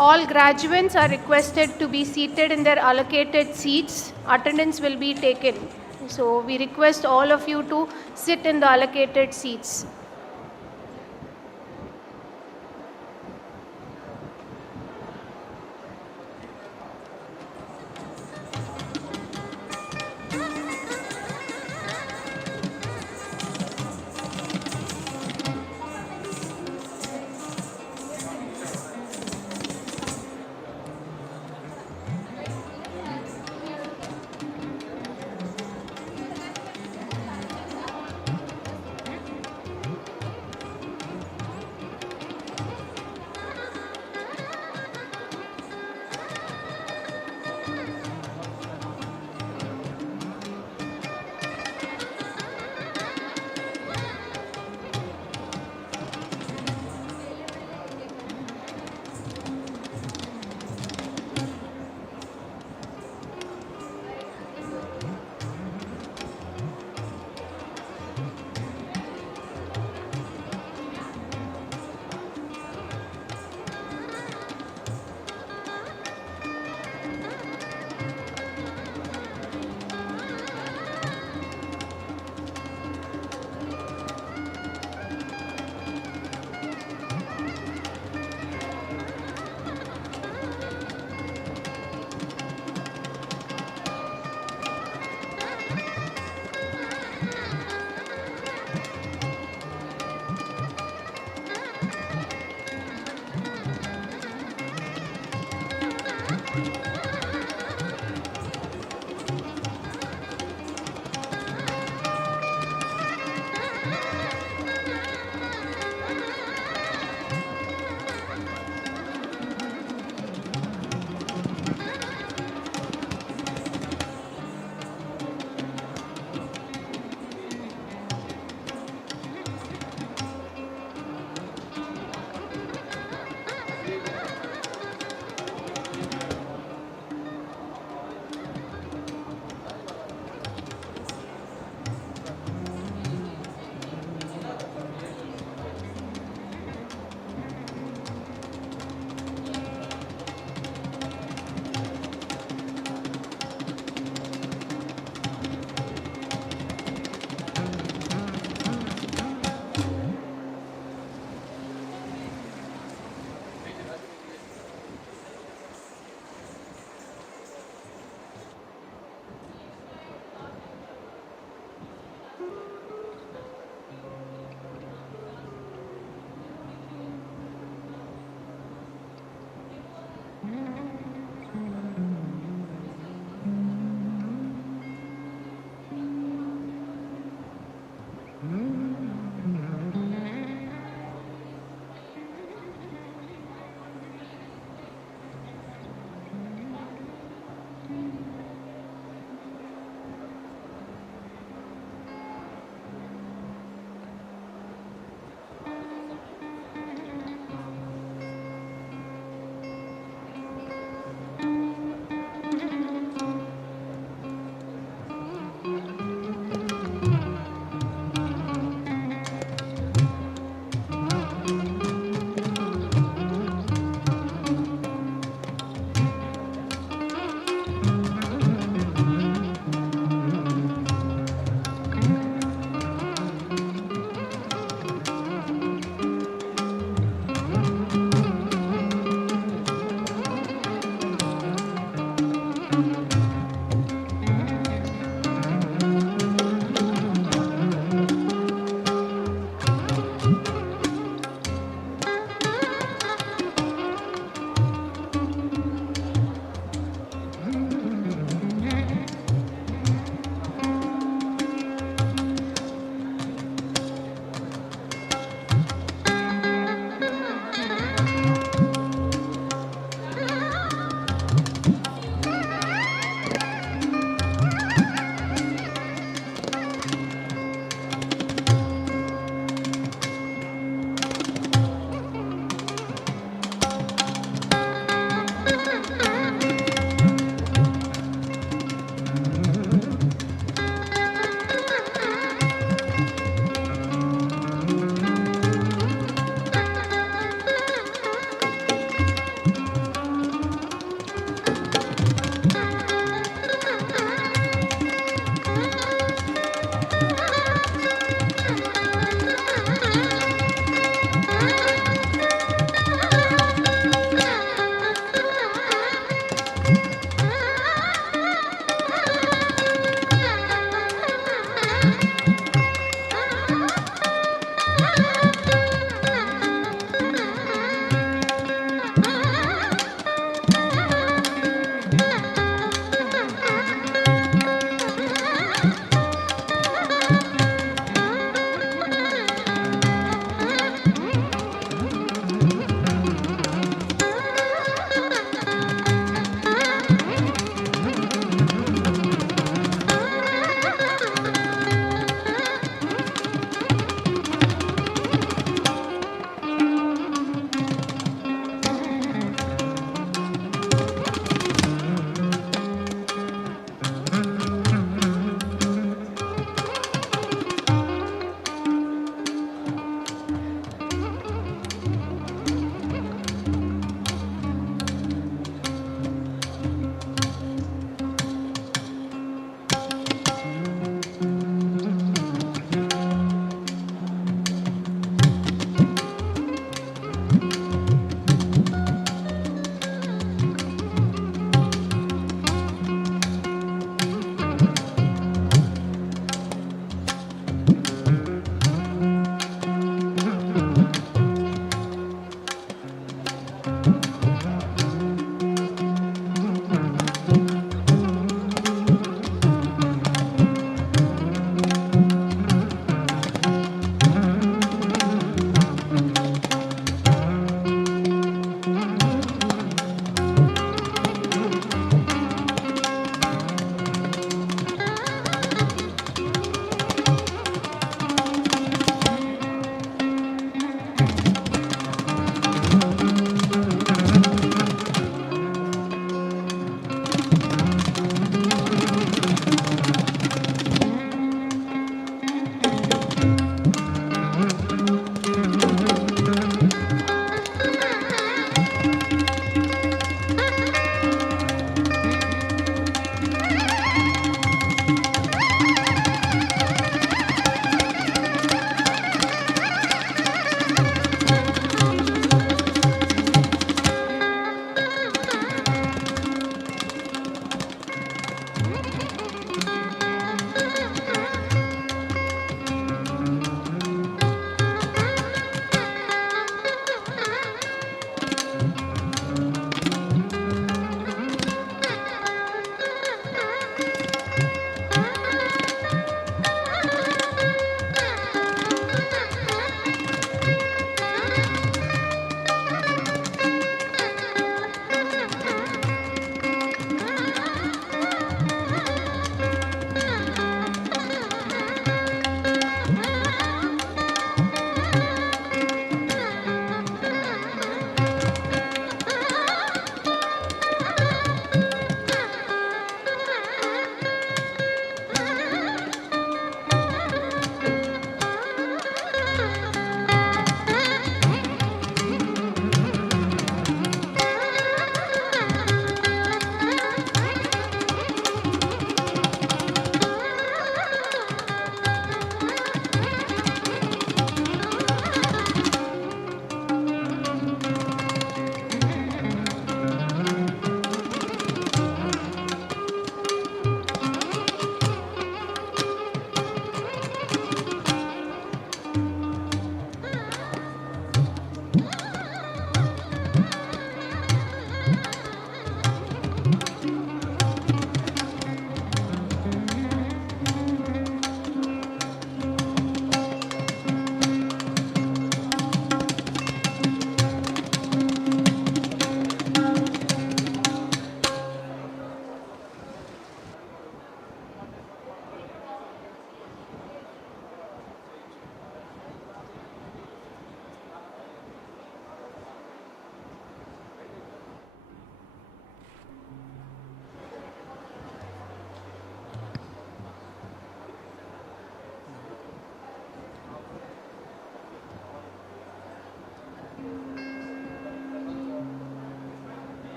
All graduates are requested to be seated in their allocated seats. Attendance will be taken. So we request all of you to sit in the allocated seats.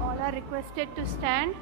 All are requested to stand.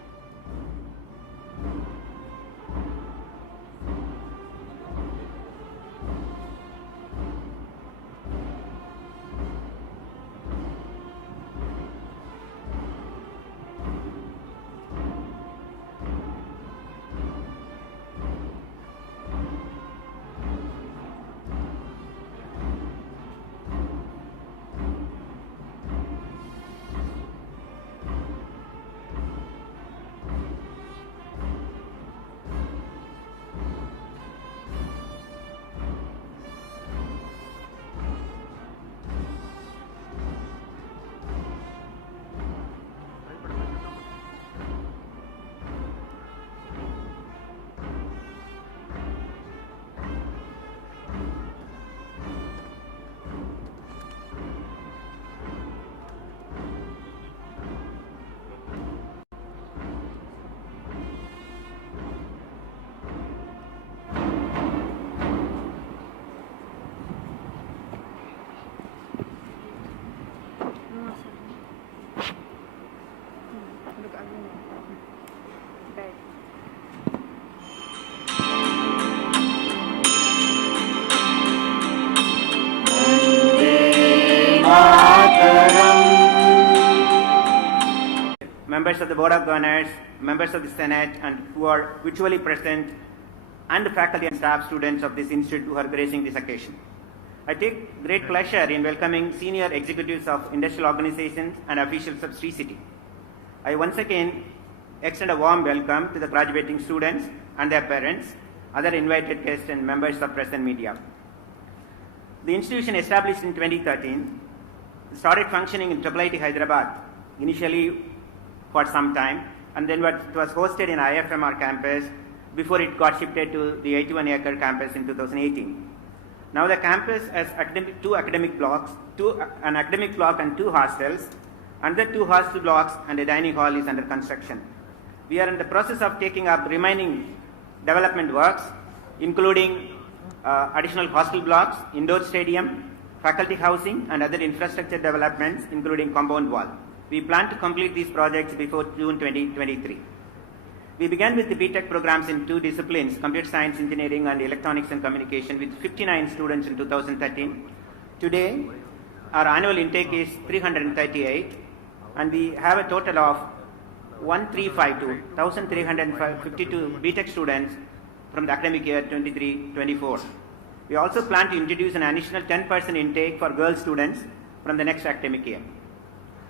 Members of the Board of Governors, members of the Senate, and who are virtually present, and the faculty and staff students of this institute who are gracing this occasion. I take great pleasure in welcoming senior executives of industrial organizations and officials of Sricity. I once again extend a warm welcome to the graduating students and their parents, other invited guests and members of press and media. The institution, established in 2013, started functioning in IIT Hyderabad, initially for some time, and then it was hosted in IFMR campus before it got shifted to the 81-acre campus in 2018. Now the campus has two academic blocks, an academic block and 2 hostels. Another 2 hostel blocks and a dining hall is under construction. We are in the process of taking up remaining development works, including additional hostel blocks, indoor stadium, faculty housing, and other infrastructure developments, including compound wall. We plan to complete these projects before June 2023. We began with the BTech programs in 2 disciplines, computer science engineering and electronics and communication, with 59 students in 2013. Today, our annual intake is 338, and we have a total of 1,352 BTech students from the academic year 23-24. We also plan to introduce an additional 10% intake for girl students from the next academic year.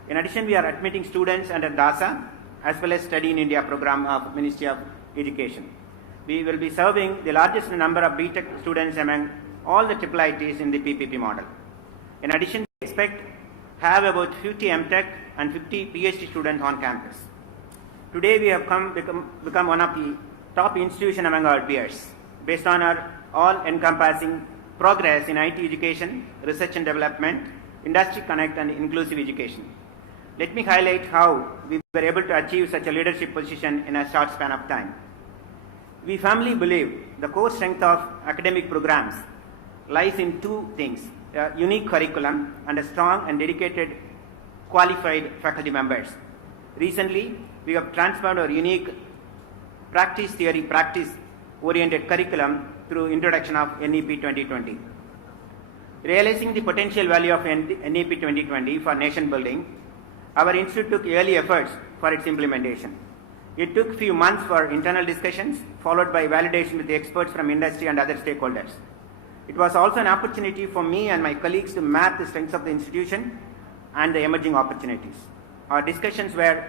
In addition, we are admitting students under DASA as well as Study in India program of Ministry of Education. We will be serving the largest number of BTech students among all the IITs in the PPP model. In addition, we expect have about 50 MTech and 50 PhD students on campus. Today, we have become one of the top institutions among our peers, based on our all-encompassing progress in IT education, research and development, industry connect, and inclusive education. Let me highlight how we were able to achieve such a leadership position in a short span of time. We firmly believe the core strength of academic programs lies in 2 things: a unique curriculum and a strong and dedicated qualified faculty members. Recently, we have transformed our unique practice theory, practice-oriented curriculum through introduction of NEP 2020. Realizing the potential value of NEP 2020 for nation building, our institute took early efforts for its implementation. It took few months for internal discussions, followed by validation with the experts from industry and other stakeholders. It was also an opportunity for me and my colleagues to map the strengths of the institution and the emerging opportunities. Our discussions were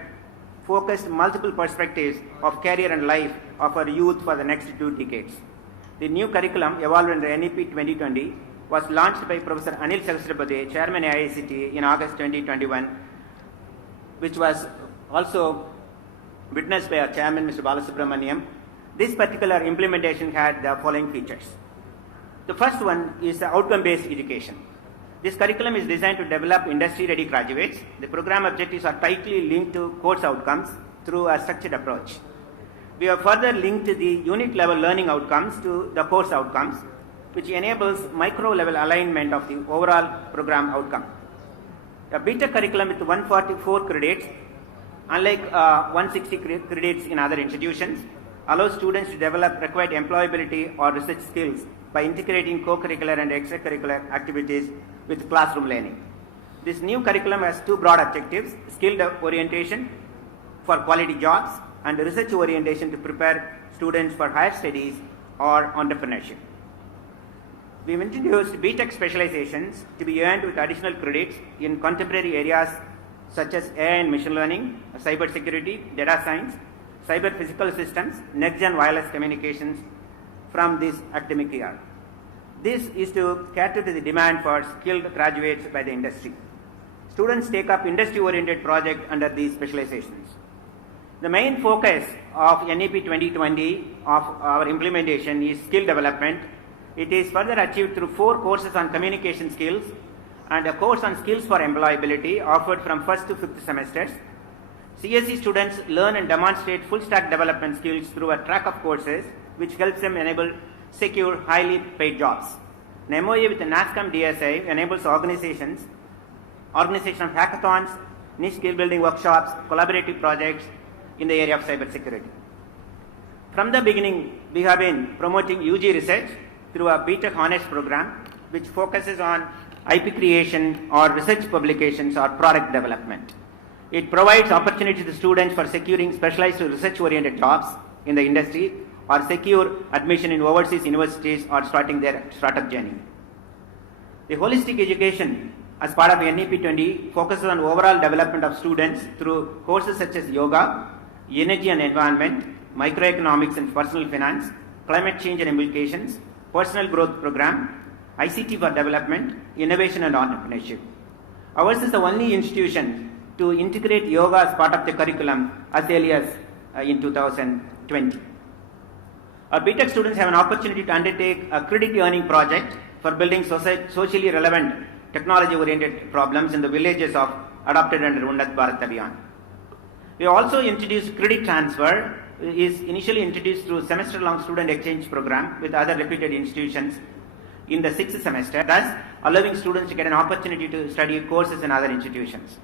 focused multiple perspectives of career and life of our youth for the next 2 decades. The new curriculum evolved under NEP 2020 was launched by Professor Anil Sahasrabudhe, Chairman IIT, in August 2021, which was also witnessed by our Chairman, Mr. Balasubramaniam. This particular implementation had the following features. The first one is the outcome-based education. This curriculum is designed to develop industry-ready graduates. The program objectives are tightly linked to course outcomes through a structured approach. We have further linked the unit-level learning outcomes to the course outcomes, which enables micro-level alignment of the overall program outcome. A BTech curriculum with 144 credits, unlike 160 credits in other institutions, allows students to develop required employability or research skills by integrating co-curricular and extracurricular activities with classroom learning. This new curriculum has 2 broad objectives: skill orientation for quality jobs and research orientation to prepare students for higher studies or entrepreneurship. We've introduced BTech specializations to be earned with additional credits in contemporary areas such as AI and machine learning, cyber security, data science, cyber physical systems, next-gen wireless communications from this academic year. This is to cater to the demand for skilled graduates by the industry. Students take up industry-oriented projects under these specializations. The main focus of NEP 2020 of our implementation is skill development. It is further achieved through 4 courses on communication skills and a course on skills for employability offered from 1st to 5th semesters. CSE students learn and demonstrate full stack development skills through a track of courses which helps them enable secure highly paid jobs. An MOA with the NASCOM DSI enables organization of hackathons, niche skill building workshops, collaborative projects in the area of cybersecurity. From the beginning, we have been promoting UG research through a BTech Honors program, which focuses on IP creation or research publications or product development. It provides opportunity to students for securing specialized research-oriented jobs in the industry or secure admission in overseas universities or starting their startup journey. The holistic education as part of NEP 20 focuses on overall development of students through courses such as yoga, energy and environment, microeconomics and personal finance, climate change and implications, personal growth program, ICT for development, innovation and entrepreneurship. Ours is the only institution to integrate yoga as part of the curriculum as early as in 2020. Our BTech students have an opportunity to undertake a credit earning project for building socially relevant technology-oriented problems in the villages of adopted under Unnat Bharat Abhiyan. We also introduced credit transfer, is initially introduced through semester-long student exchange program with other reputed institutions in the 6th semester, thus allowing students to get an opportunity to study courses in other institutions.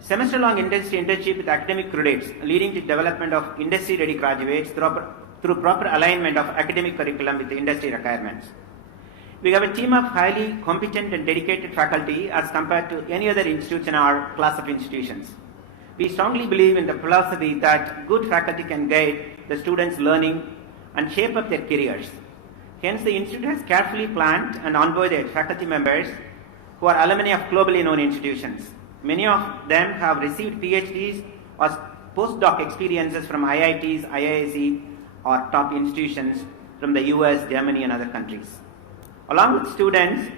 Semester-long industry internship with academic credits, leading to development of industry-ready graduates through proper alignment of academic curriculum with the industry requirements. We have a team of highly competent and dedicated faculty as compared to any other institute in our class of institutions. We strongly believe in the philosophy that good faculty can guide the students' learning and shape up their careers. Hence, the institute has carefully planned and onboarded faculty members who are alumni of globally known institutions. Many of them have received PhDs or postdoc experiences from IITs, IISc, or top institutions from the US, Germany, and other countries. Along with students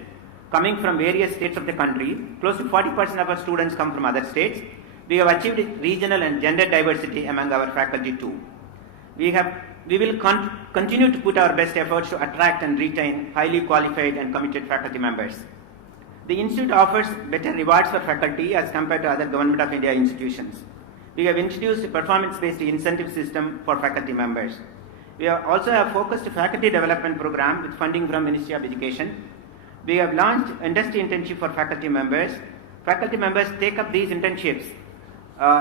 coming from various states of the country, close to 40% of our students come from other states. We have achieved regional and gender diversity among our faculty too. We will continue to put our best efforts to attract and retain highly qualified and committed faculty members. The institute offers better rewards for faculty as compared to other Government of India institutions. We have introduced a performance-based incentive system for faculty members. We also have focused faculty development program with funding from Ministry of Education. We have launched industry internship for faculty members. Faculty members take up these internships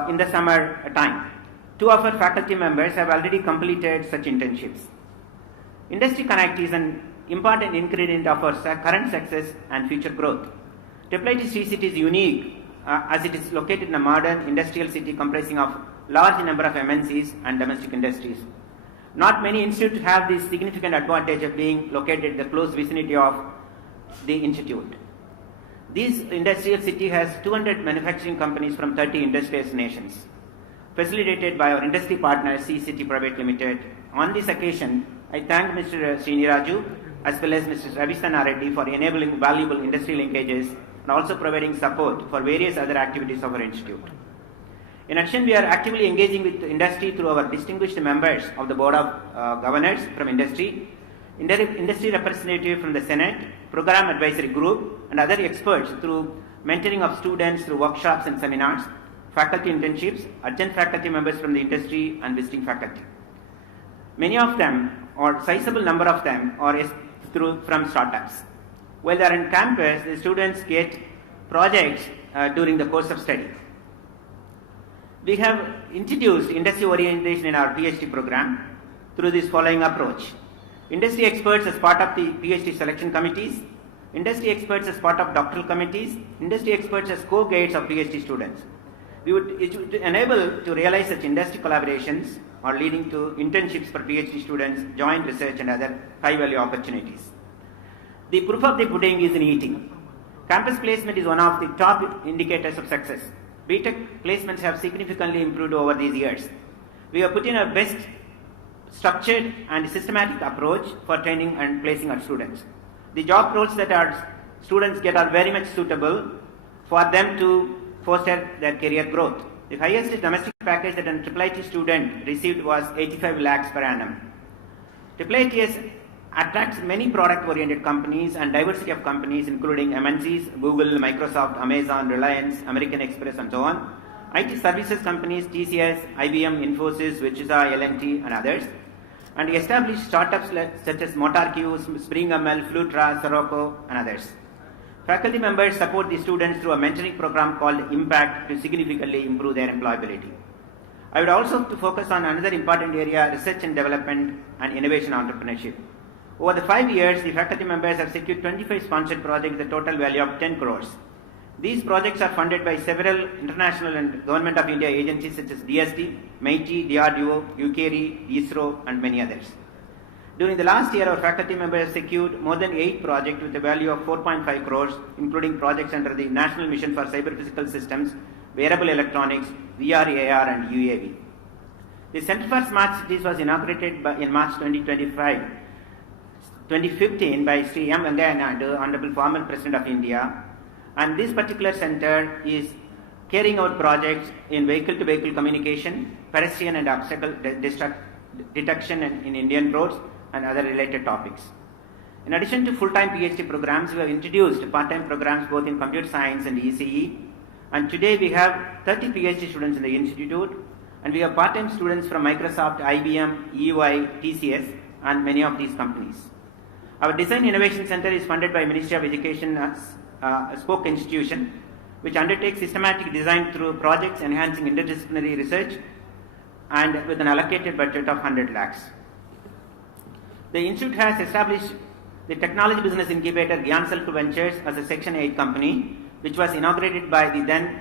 in the summer time. 2 of our faculty members have already completed such internships. Industry Connect is an important ingredient of our current success and future growth. IIT Sricity is unique as it is located in a modern industrial city comprising of large number of MNCs and domestic industries. Not many institutes have this significant advantage of being located in the close vicinity of the institute. This industrial city has 200 manufacturing companies from 30 industrial nations, facilitated by our industry partner Sricity Private Limited. On this occasion, I thank Mr. Sriniraju as well as Mr. Ravisana Reddy for enabling valuable industry linkages and also providing support for various other activities of our institute. In addition, we are actively engaging with the industry through our distinguished members of the Board of Governors from industry representative from the Senate, Program Advisory Group, and other experts through mentoring of students through workshops and seminars, faculty internships, adjunct faculty members from the industry, and visiting faculty. Many of them, or sizable number of them, are from startups. While they are in campus, the students get projects during the course of study. We have introduced industry orientation in our PhD program through this following approach. Industry experts as part of the PhD selection committees, industry experts as part of doctoral committees, industry experts as co-guides of PhD students. It would enable to realize such industry collaborations or leading to internships for PhD students, joint research, and other high-value opportunities. The proof of the pudding is in eating. Campus placement is one of the top indicators of success. BTech placements have significantly improved over these years. We have put in our best structured and systematic approach for training and placing our students. The job roles that our students get are very much suitable for them to foster their career growth. The highest domestic package that an IIT student received was 85 lakhs per annum. IITS attracts many product-oriented companies and diversity of companies including MNCs, Google, Microsoft, Amazon, Reliance, American Express, and so on. IT services companies, TCS, IBM, Infosys, Wichita, L&T, and others. And established startups such as MotorQ, Spring ML, Flutra, Sirocco, and others. Faculty members support the students through a mentoring program called Impact to significantly improve their employability. I would also focus on another important area, research and development and innovation entrepreneurship. Over the 5 years, the faculty members have secured 25 sponsored projects with a total value of 10 crores. These projects are funded by several international and Government of India agencies such as DST, MIT, DRDO, UKRI, ISRO, and many others. During the last year, our faculty members secured more than 8 projects with a value of 4.5 crores, including projects under the National Mission for Cyber Physical Systems, Wearable Electronics, VR, AR, and UAV. The Center for Smart Cities was inaugurated in March 2015 by Sri M. Venkaiah Naidu, Honorable former President of India. And this particular center is carrying out projects in vehicle-to-vehicle communication, pedestrian and obstacle detection in Indian roads, and other related topics. In addition to full-time PhD programs, we have introduced part-time programs both in computer science and ECE. And today we have 30 PhD students in the institute, and we have part-time students from Microsoft, IBM, EY, TCS, and many of these companies. Our Design Innovation Center is funded by Ministry of Education as a spoke institution, which undertakes systematic design through projects enhancing interdisciplinary research and with an allocated budget of 100 lakhs. The institute has established the technology business incubator Gyan Circle Ventures as a Section 8 company, which was inaugurated by the then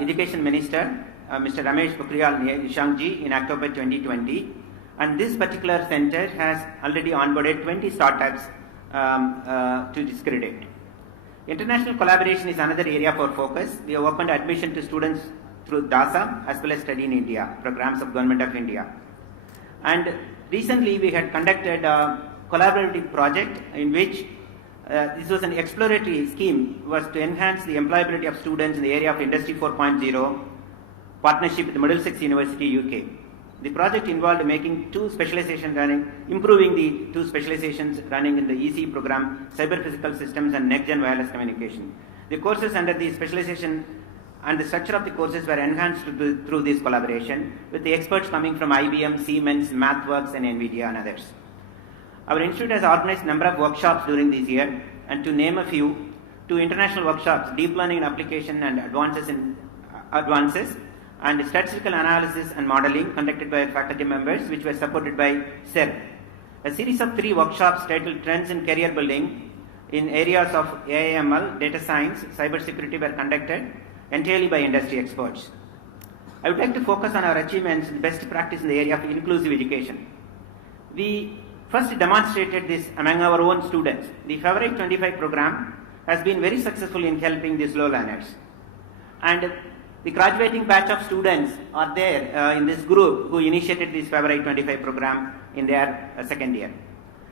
Education Minister, Mr. Ramesh Pokhriyal Nishank in October 2020. And this particular center has already onboarded 20 startups to this credit. International collaboration is another area for focus. We have opened admission to students through DASA as well as Study in India, programs of Government of India. And recently we had conducted a collaborative project in which this was an exploratory scheme, was to enhance the employability of students in the area of Industry 4.0, partnership with Middlesex University, UK. The project involved making two specializations running, improving the two specializations running in the EC program, Cyber Physical Systems and Next Gen Wireless Communication. The courses under the specialization and the structure of the courses were enhanced through this collaboration with the experts coming from IBM, Siemens, MathWorks and NVIDIA and others. Our institute has organized a number of workshops during this year, and to name a few, 2 international workshops, Deep Learning in Application and Advances, and Statistical Analysis and Modeling conducted by faculty members, which were supported by CERN. A series of 3 workshops titled Trends in Career Building in areas of AI/ML, data science, cybersecurity were conducted entirely by industry experts. I would like to focus on our achievements and best practice in the area of inclusive education. We first demonstrated this among our own students. The February 25 program has been very successful in helping the slow learners. And the graduating batch of students are there in this group who initiated this February 25 program in their second year.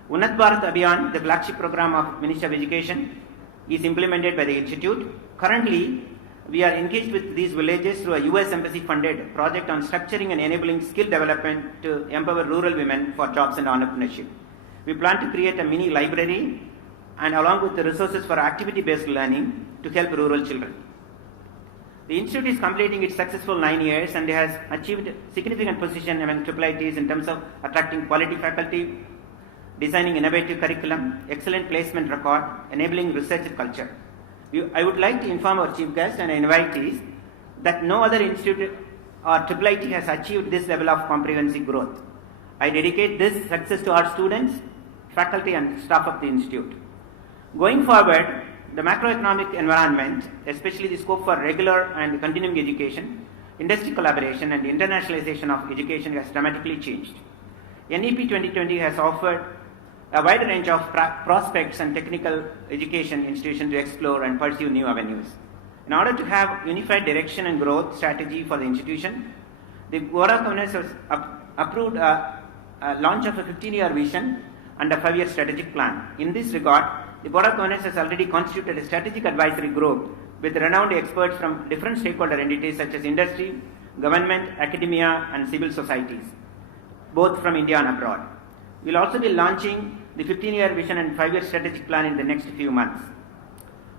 Unnat Bharat Abhiyan, the flagship program of Ministry of Education, is implemented by the institute. Currently, we are engaged with these villages through a US Embassy funded project on structuring and enabling skill development to empower rural women for jobs and entrepreneurship. We plan to create a mini library and along with the resources for activity based learning to help rural children. The institute is completing its successful 9 years and has achieved significant position among IITs in terms of attracting quality faculty, designing innovative curriculum, excellent placement record, enabling research culture. I would like to inform our chief guest and invitees that no other institute or IIT has achieved this level of comprehensive growth. I dedicate this success to our students, faculty and staff of the institute. Going forward, the macroeconomic environment, especially the scope for regular and continuing education, industry collaboration and internationalization of education has dramatically changed. NEP 2020 has offered a wide range of prospects and technical education institutions to explore and pursue new avenues. In order to have unified direction and growth strategy for the institution, the Board of Governors has approved a launch of a 15-year vision and a 5-year strategic plan. In this regard, the Board of Governors has already constituted a strategic advisory group with renowned experts from different stakeholder entities such as industry, government, academia and civil societies, both from India and abroad. We will also be launching the 15-year vision and 5-year strategic plan in the next few months.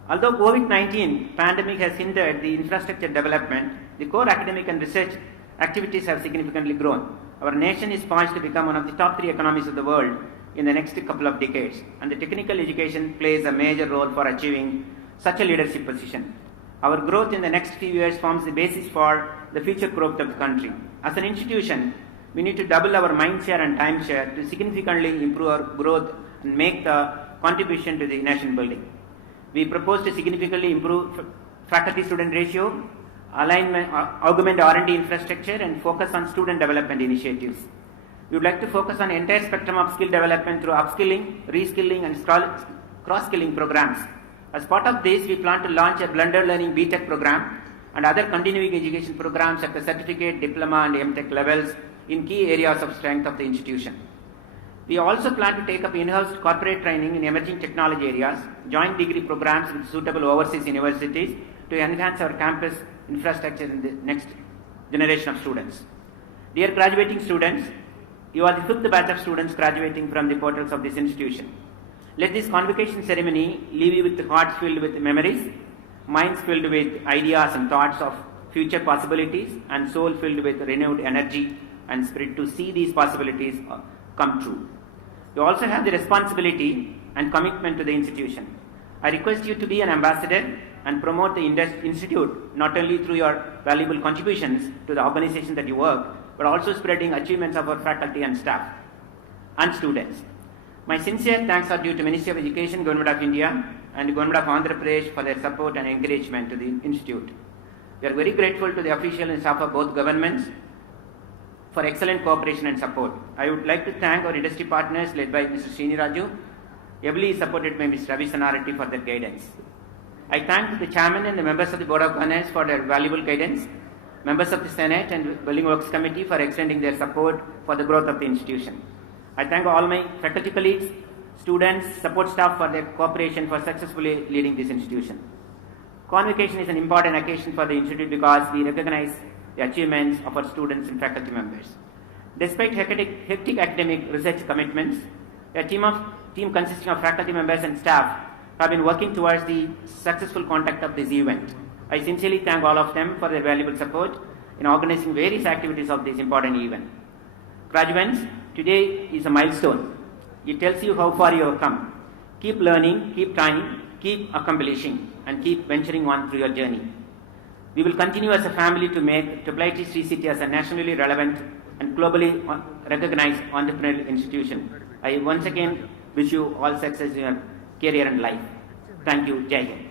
Although COVID-19 pandemic has hindered the infrastructure development, the core academic and research activities have significantly grown. Our nation is poised to become one of the top 3 economies of the world in the next couple of decades, and the technical education plays a major role for achieving such a leadership position. Our growth in the next few years forms the basis for the future growth of the country. As an institution, we need to double our mind share and time share to significantly improve our growth and make the contribution to the nation building. We propose to significantly improve faculty-student ratio, augment R&D infrastructure and focus on student development initiatives. We would like to focus on the entire spectrum of skill development through upskilling, reskilling and cross-skilling programs. As part of this, we plan to launch a blended learning BTech program and other continuing education programs at the certificate, diploma and MTech levels in key areas of strength of the institution. We also plan to take up in-house corporate training in emerging technology areas, joint degree programs with suitable overseas universities to enhance our campus infrastructure in the next generation of students. Dear graduating students, you are the 5th batch of students graduating from the portals of this institution. Let this convocation ceremony leave you with hearts filled with memories, minds filled with ideas and thoughts of future possibilities, and soul filled with renewed energy and spirit to see these possibilities come true. You also have the responsibility and commitment to the institution. I request you to be an ambassador and promote the institute not only through your valuable contributions to the organization that you work, but also spreading achievements of our faculty and staff and students. My sincere thanks are due to Ministry of Education, Government of India and Government of Andhra Pradesh for their support and encouragement to the institute. We are very grateful to the officials and staff of both governments for excellent cooperation and support. I would like to thank our industry partners led by Mr. Sriniraju, ably supported by Mr. Ravi Sanarati for their guidance. I thank the chairman and the members of the Board of Governors for their valuable guidance, members of the Senate and Building Works Committee for extending their support for the growth of the institution. I thank all my faculty colleagues, students, support staff for their cooperation for successfully leading this institution. Convocation is an important occasion for the institute because we recognize the achievements of our students and faculty members. Despite hectic academic research commitments, a team consisting of faculty members and staff have been working towards the successful conduct of this event. I sincerely thank all of them for their valuable support in organizing various activities of this important event. Graduates, today is a milestone. It tells you how far you have come. Keep learning, keep trying, keep accomplishing, and keep venturing on through your journey. We will continue as a family to make IIT Sricity as a nationally relevant and globally recognized entrepreneurial institution. I once again wish you all success in your career and life. Thank you. Jai Hind.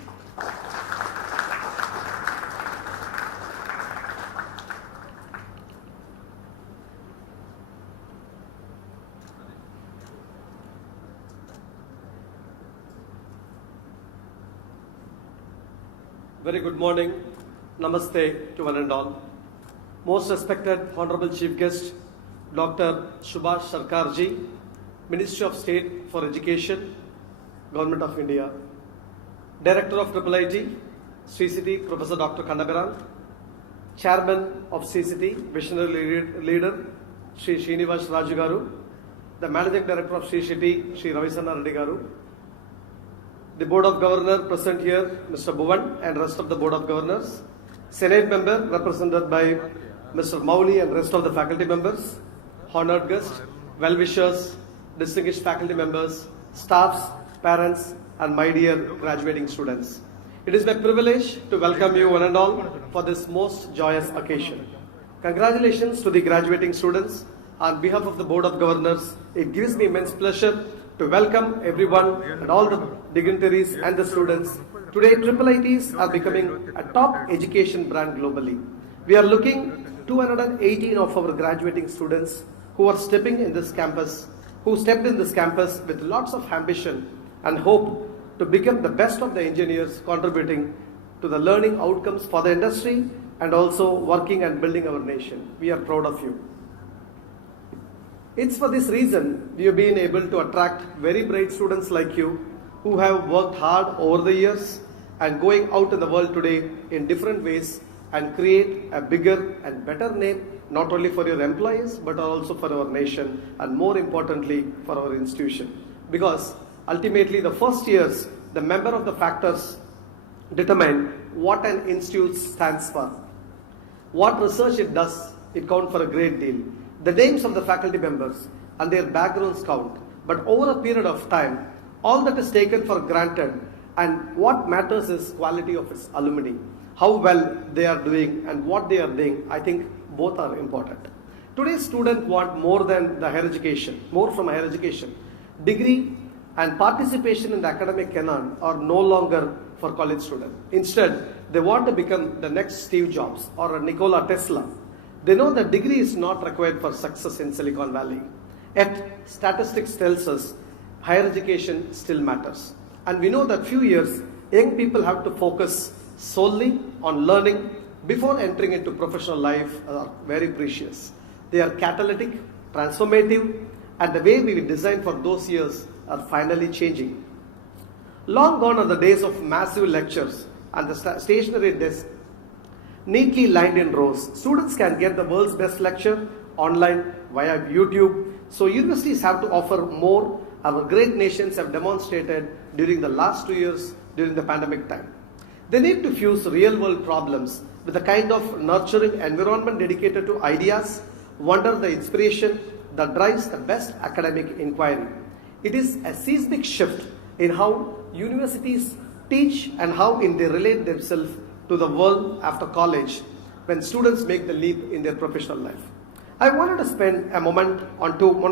Very good morning. Namaste to one and all. Most respected Honorable Chief Guest, Dr. Subhash Sarkarji, Ministry of State for Education, Government of India. Director of IIT, Sricity, Professor Dr. Kanagaran. Chairman of Sricity, Visionary Leader, Sri Srinivas Raju Garu. The Managing Director of Sricity, Sri Ravi Sanarati Garu. The Board of Governors present here, Mr. Bhuvan and rest of the Board of Governors. Senate member represented by Mr. Mauli and rest of the faculty members. Honored guests, well-wishers, distinguished faculty members, staffs, parents, and my dear graduating students. It is my privilege to welcome you one and all for this most joyous occasion. Congratulations to the graduating students. On behalf of the Board of Governors, it gives me immense pleasure to welcome everyone and all the dignitaries and the students. Today, IITs are becoming a top education brand globally. We are looking 218 of our graduating students who are stepped in this campus with lots of ambition and hope to become the best of the engineers, contributing to the learning outcomes for the industry and also working and building our nation. We are proud of you. It's for this reason we have been able to attract very bright students like you who have worked hard over the years and going out in the world today in different ways and create a bigger and better name not only for your employees but also for our nation and more importantly for our institution. Because ultimately the first years, the member of the factors determine what an institute stands for. What research it does, it counts for a great deal. The names of the faculty members and their backgrounds count, but over a period of time, all that is taken for granted and what matters is quality of its alumni, how well they are doing and what they are doing. I think both are important. Today's students want more than the higher education, more from higher education. Degree and participation in the academic canon are no longer for college students. Instead, they want to become the next Steve Jobs or a Nikola Tesla. They know that degree is not required for success in Silicon Valley. Yet, statistics tells us higher education still matters. And we know that few years, young people have to focus solely on learning before entering into professional life are very precious. They are catalytic, transformative, and the way we design for those years are finally changing. Long gone are the days of massive lectures and the stationary desk neatly lined in rows. Students can get the world's best lecture online via YouTube. So universities have to offer more our great nations have demonstrated during the last 2 years during the pandemic time. They need to fuse real-world problems with a kind of nurturing environment dedicated to ideas, wonder the inspiration that drives the best academic inquiry. It is a seismic shift in how universities teach and how they relate themselves to the world after college when students make the leap in their professional life. I wanted to spend a moment or two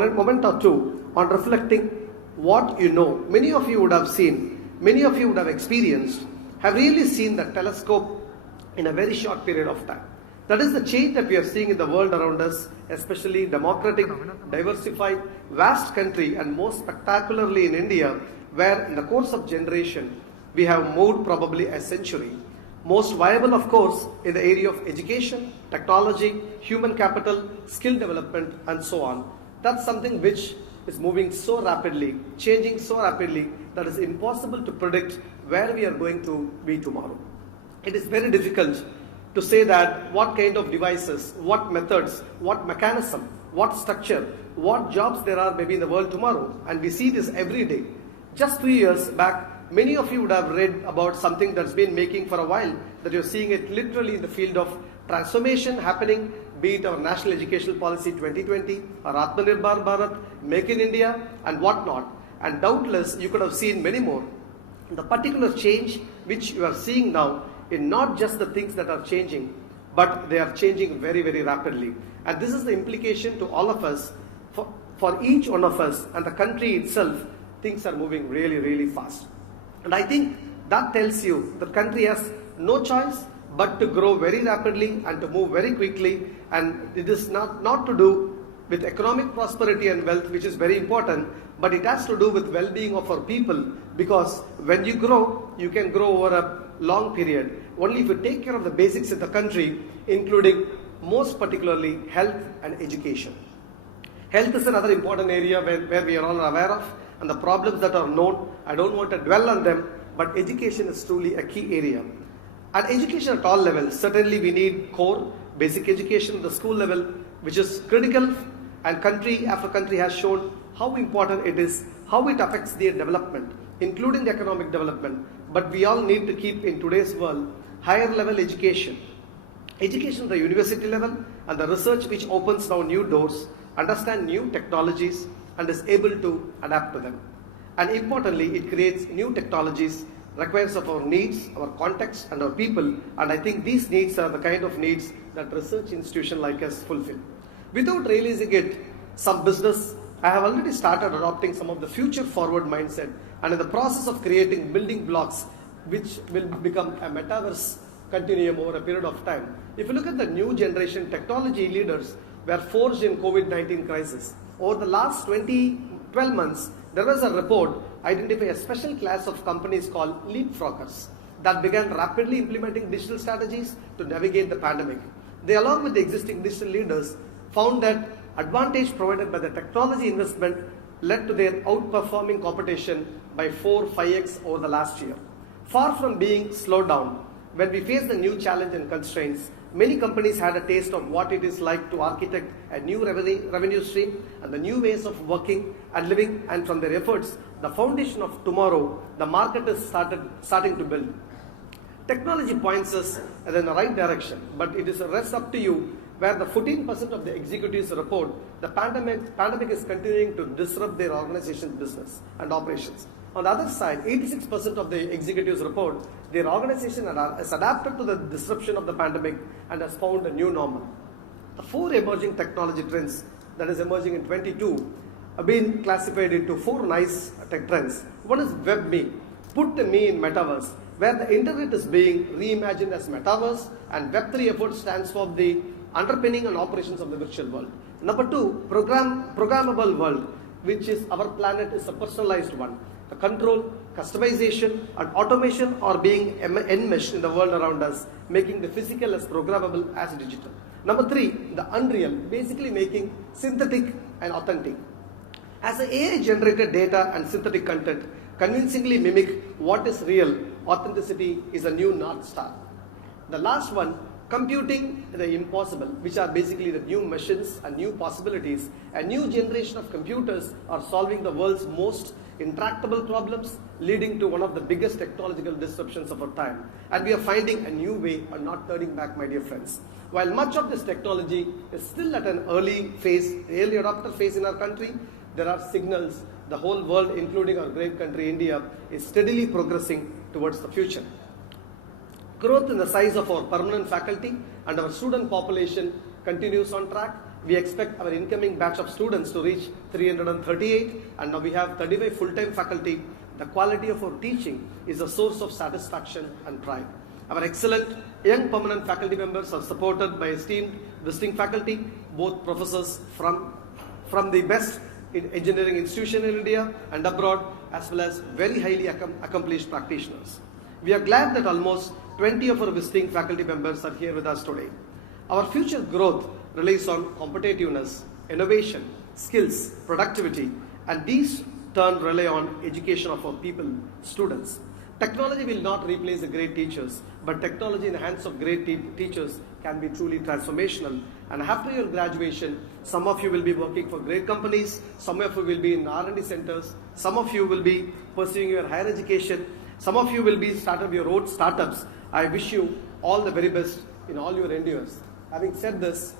on reflecting what you know. Many of you would have seen, many of you would have experienced, have really seen the telescope in a very short period of time. That is the change that we are seeing in the world around us, especially democratic, diversified, vast country, and most spectacularly in India, where in the course of generation, we have moved probably a century. Most viable, of course, in the area of education, technology, human capital, skill development, and so on. That's something which is moving so rapidly, changing so rapidly, that it's impossible to predict where we are going to be tomorrow. It is very difficult to say that what kind of devices, what methods, what mechanism, what structure, what jobs there are maybe in the world tomorrow, and we see this every day. Just 3 years back, many of you would have read about something that's been making for a while, that you're seeing it literally in the field of transformation happening, be it our National Educational Policy 2020, or Atmanirbhar Bharat, Make in India, and whatnot. And doubtless, you could have seen many more. The particular change which you are seeing now in not just the things that are changing, but they are changing very, very rapidly. And this is the implication to all of us, for each one of us, and the country itself, things are moving really, really fast. And I think that tells you the country has no choice but to grow very rapidly and to move very quickly. And it is not to do with economic prosperity and wealth, which is very important, but it has to do with well-being of our people, because when you grow, you can grow over a long period. Only if you take care of the basics in the country, including most particularly health and education. Health is another important area where we are all aware of, and the problems that are known. I don't want to dwell on them, but education is truly a key area. And education at all levels, certainly we need core, basic education at the school level, which is critical, and country after country has shown how important it is, how it affects their development, including the economic development. But we all need to keep in today's world higher level education. Education at the university level and the research which opens now new doors, understand new technologies, and is able to adapt to them. And importantly, it creates new technologies, requires of our needs, our context, and our people. And I think these needs are the kind of needs that research institution like us fulfill. Without realizing it, some business, I have already started adopting some of the future forward mindset, and in the process of creating building blocks which will become a metaverse continuum over a period of time. If you look at the new generation technology leaders were forged in COVID-19 crisis. Over the last 12 months, there was a report identifying a special class of companies called leapfroggers that began rapidly implementing digital strategies to navigate the pandemic. They, along with the existing digital leaders, found that advantage provided by the technology investment led to their outperforming competition by 4-5x over the last year. Far from being slowed down, when we face the new challenge and constraints, many companies had a taste of what it is like to architect a new revenue stream and the new ways of working and living, and from their efforts, the foundation of tomorrow, the market is starting to build. Technology points us in the right direction, but it is a rest up to you, where the 14% of the executives report the pandemic is continuing to disrupt their organization's business and operations. On the other side, 86% of the executives report their organization has adapted to the disruption of the pandemic and has found a new normal. The 4 emerging technology trends that is emerging in 22 have been classified into 4 nice tech trends. One is WebMe, put the me in metaverse, where the internet is being reimagined as metaverse, and Web3 effort stands for the underpinning and operations of the virtual world. Number 2, programmable world, which is our planet is a personalized one. The control, customization, and automation are being enmeshed in the world around us, making the physical as programmable as digital. Number 3, the unreal, basically making synthetic and authentic. As the AI generated data and synthetic content convincingly mimic what is real, authenticity is a new North Star. The last one, computing the impossible, which are basically the new machines and new possibilities. A new generation of computers are solving the world's most intractable problems, leading to one of the biggest technological disruptions of our time. And we are finding a new way and not turning back, my dear friends. While much of this technology is still at an early adopter phase in our country, there are signals the whole world, including our great country India, is steadily progressing towards the future. Growth in the size of our permanent faculty and our student population continues on track. We expect our incoming batch of students to reach 338, and now we have 35 full-time faculty. The quality of our teaching is a source of satisfaction and pride. Our excellent young permanent faculty members are supported by esteemed visiting faculty, both professors from the best in engineering institution in India and abroad, as well as very highly accomplished practitioners. We are glad that almost 20 of our visiting faculty members are here with us today. Our future growth relies on competitiveness, innovation, skills, productivity, and these turn rely on education of our people, students. Technology will not replace the great teachers, but technology in the hands of great teachers can be truly transformational. And after your graduation, some of you will be working for great companies, some of you will be in R&D centers, some of you will be pursuing your higher education, some of you will be starting your own startups. I wish you all the very best in all your endeavors. Having said this,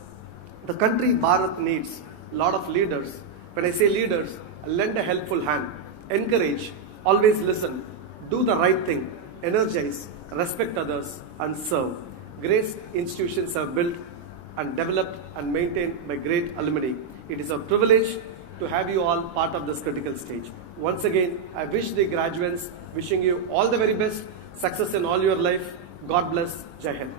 the country Bharat needs a lot of leaders. When I say leaders, lend a helpful hand, encourage, always listen, do the right thing, energize, respect others, and serve. Great institutions are built and developed and maintained by great alumni. It is a privilege to have you all part of this critical stage. Once again, I wish the graduates, wishing you all the very best, success in all your life. God bless. Jai Hind.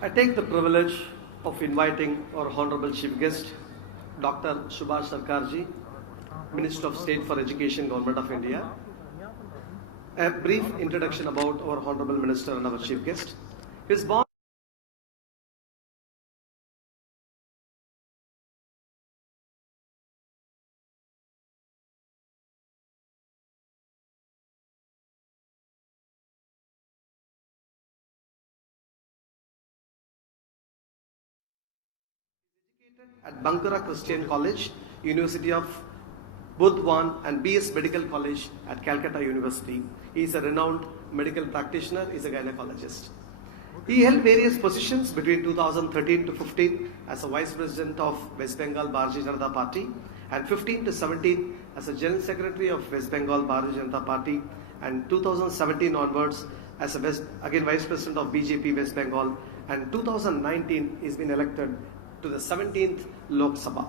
I take the privilege of inviting our Honorable Chief Guest, Dr. Subhash Sarkarji, Minister of State for Education, Government of India. A brief introduction about our Honorable Minister and our Chief Guest. He was born at Bankura Christian College, University of Burdwan, and BS Medical College at Calcutta University. He is a renowned medical practitioner. He is a gynecologist. He held various positions between 2013 to 15 as a Vice President of West Bengal Bharatiya Janata Party and 15 to 17 as a General Secretary of West Bengal Bharatiya Janata Party, and 2017 onwards as a Vice President of BJP West Bengal, and 2019 he's been elected to the 17th Lok Sabha.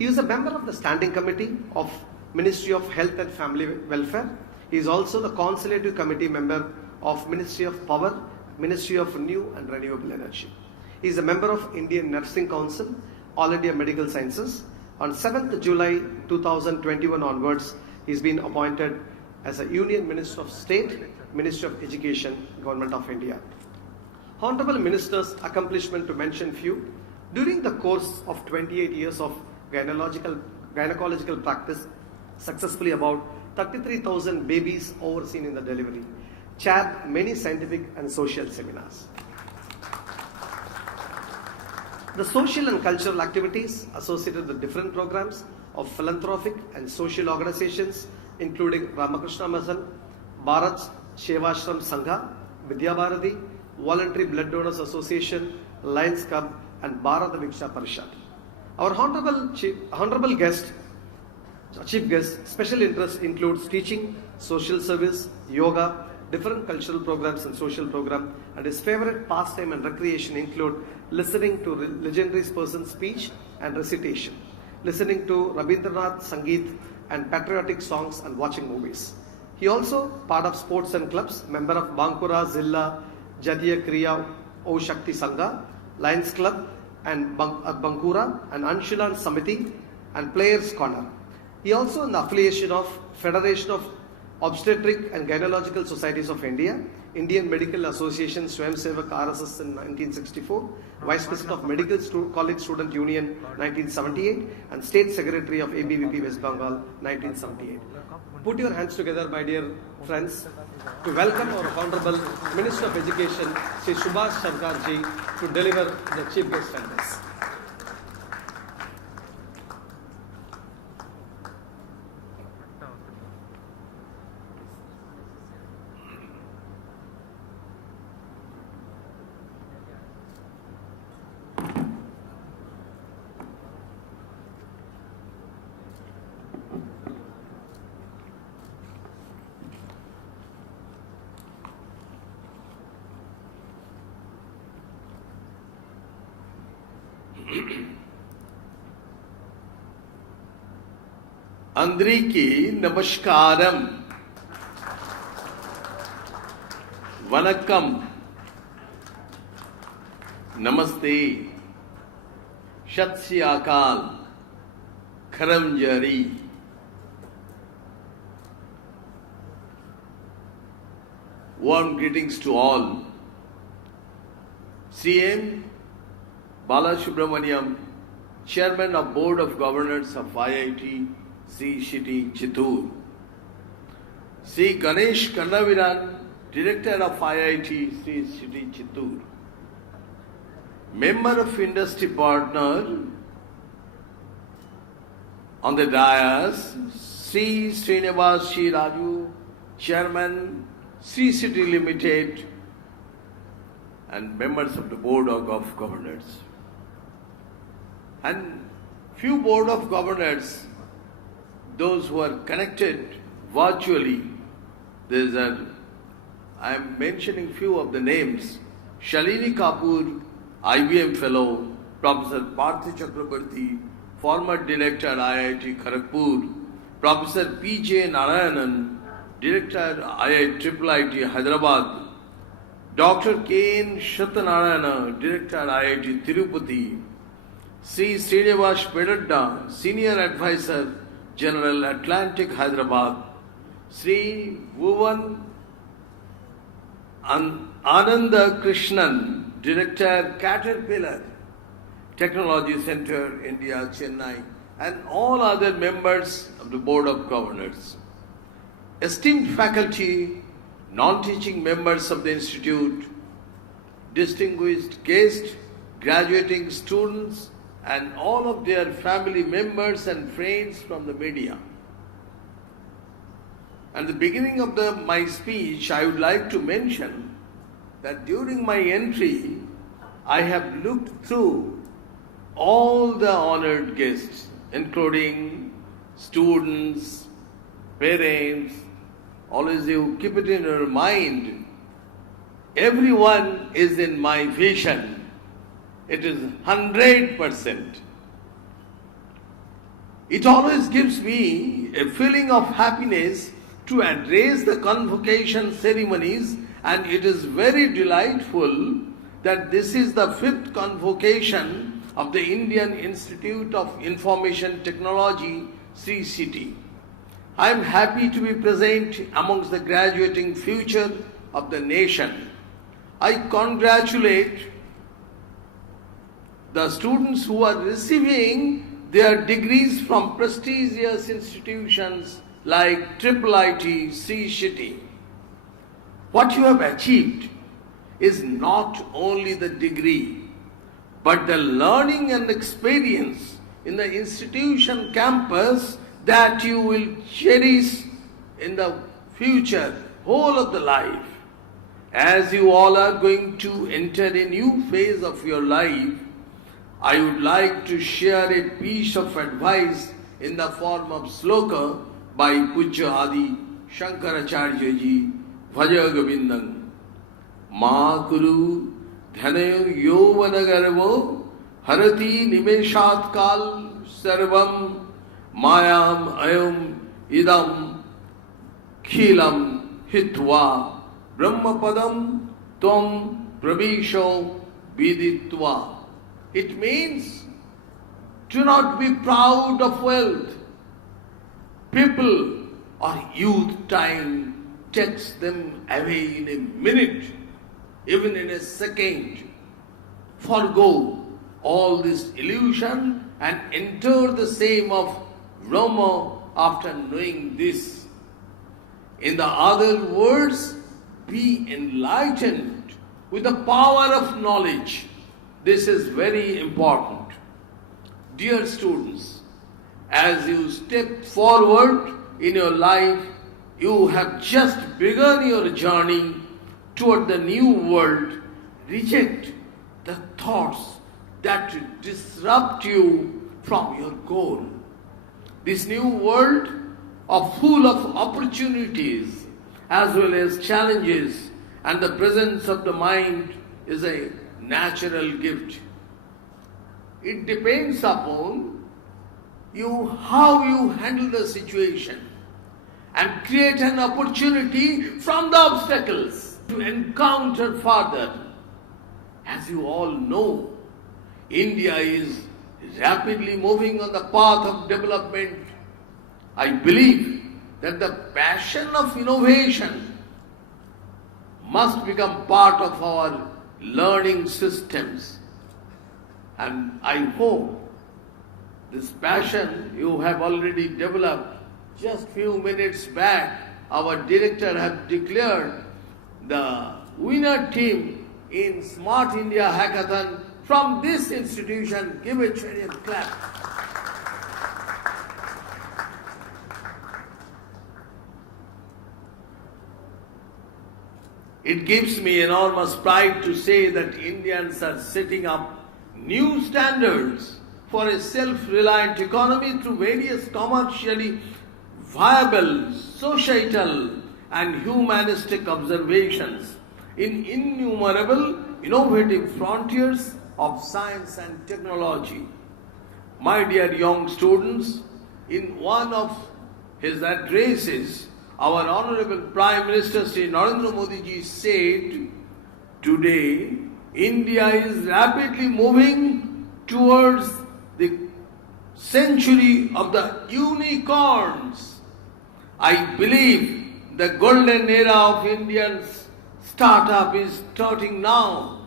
He is a member of the Standing Committee of Ministry of Health and Family Welfare. He is also the Consultative Committee member of Ministry of Power, Ministry of New and Renewable Energy. He is a member of Indian Nursing Council, All India Medical Sciences. On 7th July 2021 onwards, he has been appointed as a Union Minister of State, Ministry of Education, Government of India. Honorable Minister's accomplishment to mention few. During the course of 28 years of gynecological practice, successfully about 33,000 babies overseen in the delivery, chaired many scientific and social seminars. The social and cultural activities associated with different programs of philanthropic and social organizations, including Ramakrishna Mission, Bharat Sevashram Sangha, Vidya Bharati, Voluntary Blood Donors Association, Lions Club, and Bharat Viksha Parishad. Our honorable guest, Chief guest special interest includes teaching, social service, yoga, different cultural programs and social program, and his favorite pastime and recreation include listening to legendary person's speech and recitation, listening to Rabindranath Sangeet and patriotic songs, and watching movies. He also part of sports and clubs, member of Bankura Zilla Jatiya Kriya O Shakti Sangha, Lions Club and Bankura and Anshilan Samiti and Players Corner. He also in the affiliation of Federation of Obstetric and Gynecological Societies of India, Indian Medical Association Swayamsevak RSS in 1964, Vice President of Medical College Student Union 1978, and State Secretary of ABVP West Bengal 1978. Put your hands together, my dear friends, to welcome our Honorable Minister of Education, Sri Subhash Sarkarji, to deliver the Chief Guest address. అందరికీ నమస్కారం వణక్కం నమస్తే సత్ శ్రీ అకాల్ ఖరం zari warm greetings to all. CM Balasubramaniam, Chairman of Board of Governors of IIT Sricity, Chittoor. Sri Ganesh Kannaviran, Director of IIT Sricity, Chittoor. Member of Industry Partner on the dais, Sri Srinivas Sri Raju, Chairman Sricity Limited, and members of the Board of Governors. And few Board of Governors, those who are connected virtually. I am mentioning few of the names. Shalini Kapoor, IBM Fellow, Professor Partha Chakrabarti, former Director IIT Kharagpur, Professor P.J. Narayanan, Director IIT Hyderabad, Dr. K.N. Shatanarayana, Director IIT Tirupati, Sri Srinivas Pedadda, Senior Advisor General Atlantic Hyderabad, Sri Bhuvan Ananda Krishnan, Director Caterpillar Technology Center, India, Chennai, and all other members of the Board of Governors. Esteemed faculty, non-teaching members of the Institute, distinguished guests, graduating students, and all of their family members and friends from the media. At the beginning of my speech, I would like to mention that during my entry, I have looked through all the honored guests, including students, parents. Always you keep it in your mind. Everyone is in my vision. It is 100%. It always gives me a feeling of happiness to address the convocation ceremonies, and it is very delightful that this is the 5th convocation of the Indian Institute of Information Technology, Sricity. I am happy to be present amongst the graduating future of the nation. I congratulate the students who are receiving their degrees from prestigious institutions like IIT Sricity. What you have achieved is not only the degree, but the learning and experience in the institution campus that you will cherish in the future, whole of the life. As you all are going to enter a new phase of your life, I would like to share a piece of advice in the form of sloka by Pujya Adi Shankaracharya ji, Bhaja Govindam. Ma Kuru Dhanayo Yovanagarvo Harati Nimeshat Kal Sarvam Mayam Ayam Idam Khilam Hitva Brahmapadam Tvam Pravisho Viditva. It means, do not be proud of wealth. People or youth time takes them away in a minute, even in a second. Forgo all this illusion and enter the same of Brahma after knowing this. In the other words, be enlightened with the power of knowledge. This is very important. Dear students, as you step forward in your life, you have just begun your journey toward the new world. Reject the thoughts that disrupt you from your goal. This new world is full of opportunities as well as challenges, and the presence of the mind is a natural gift. It depends upon you how you handle the situation and create an opportunity from the obstacles to encounter further. As you all know, India is rapidly moving on the path of development. I believe that the passion of innovation must become part of our learning systems. And I hope this passion you have already developed. Just few minutes back, our director have declared the winner team in Smart India Hackathon from this institution. Give a cheer and clap. It gives me enormous pride to say that Indians are setting up new standards for a self-reliant economy through various commercially viable, societal and humanistic observations in innumerable innovative frontiers of science and technology. My dear young students, in one of his addresses, our Honorable Prime Minister Sri Narendra Modi ji said, today India is rapidly moving towards the century of the unicorns. I believe the golden era of Indian startup is starting now.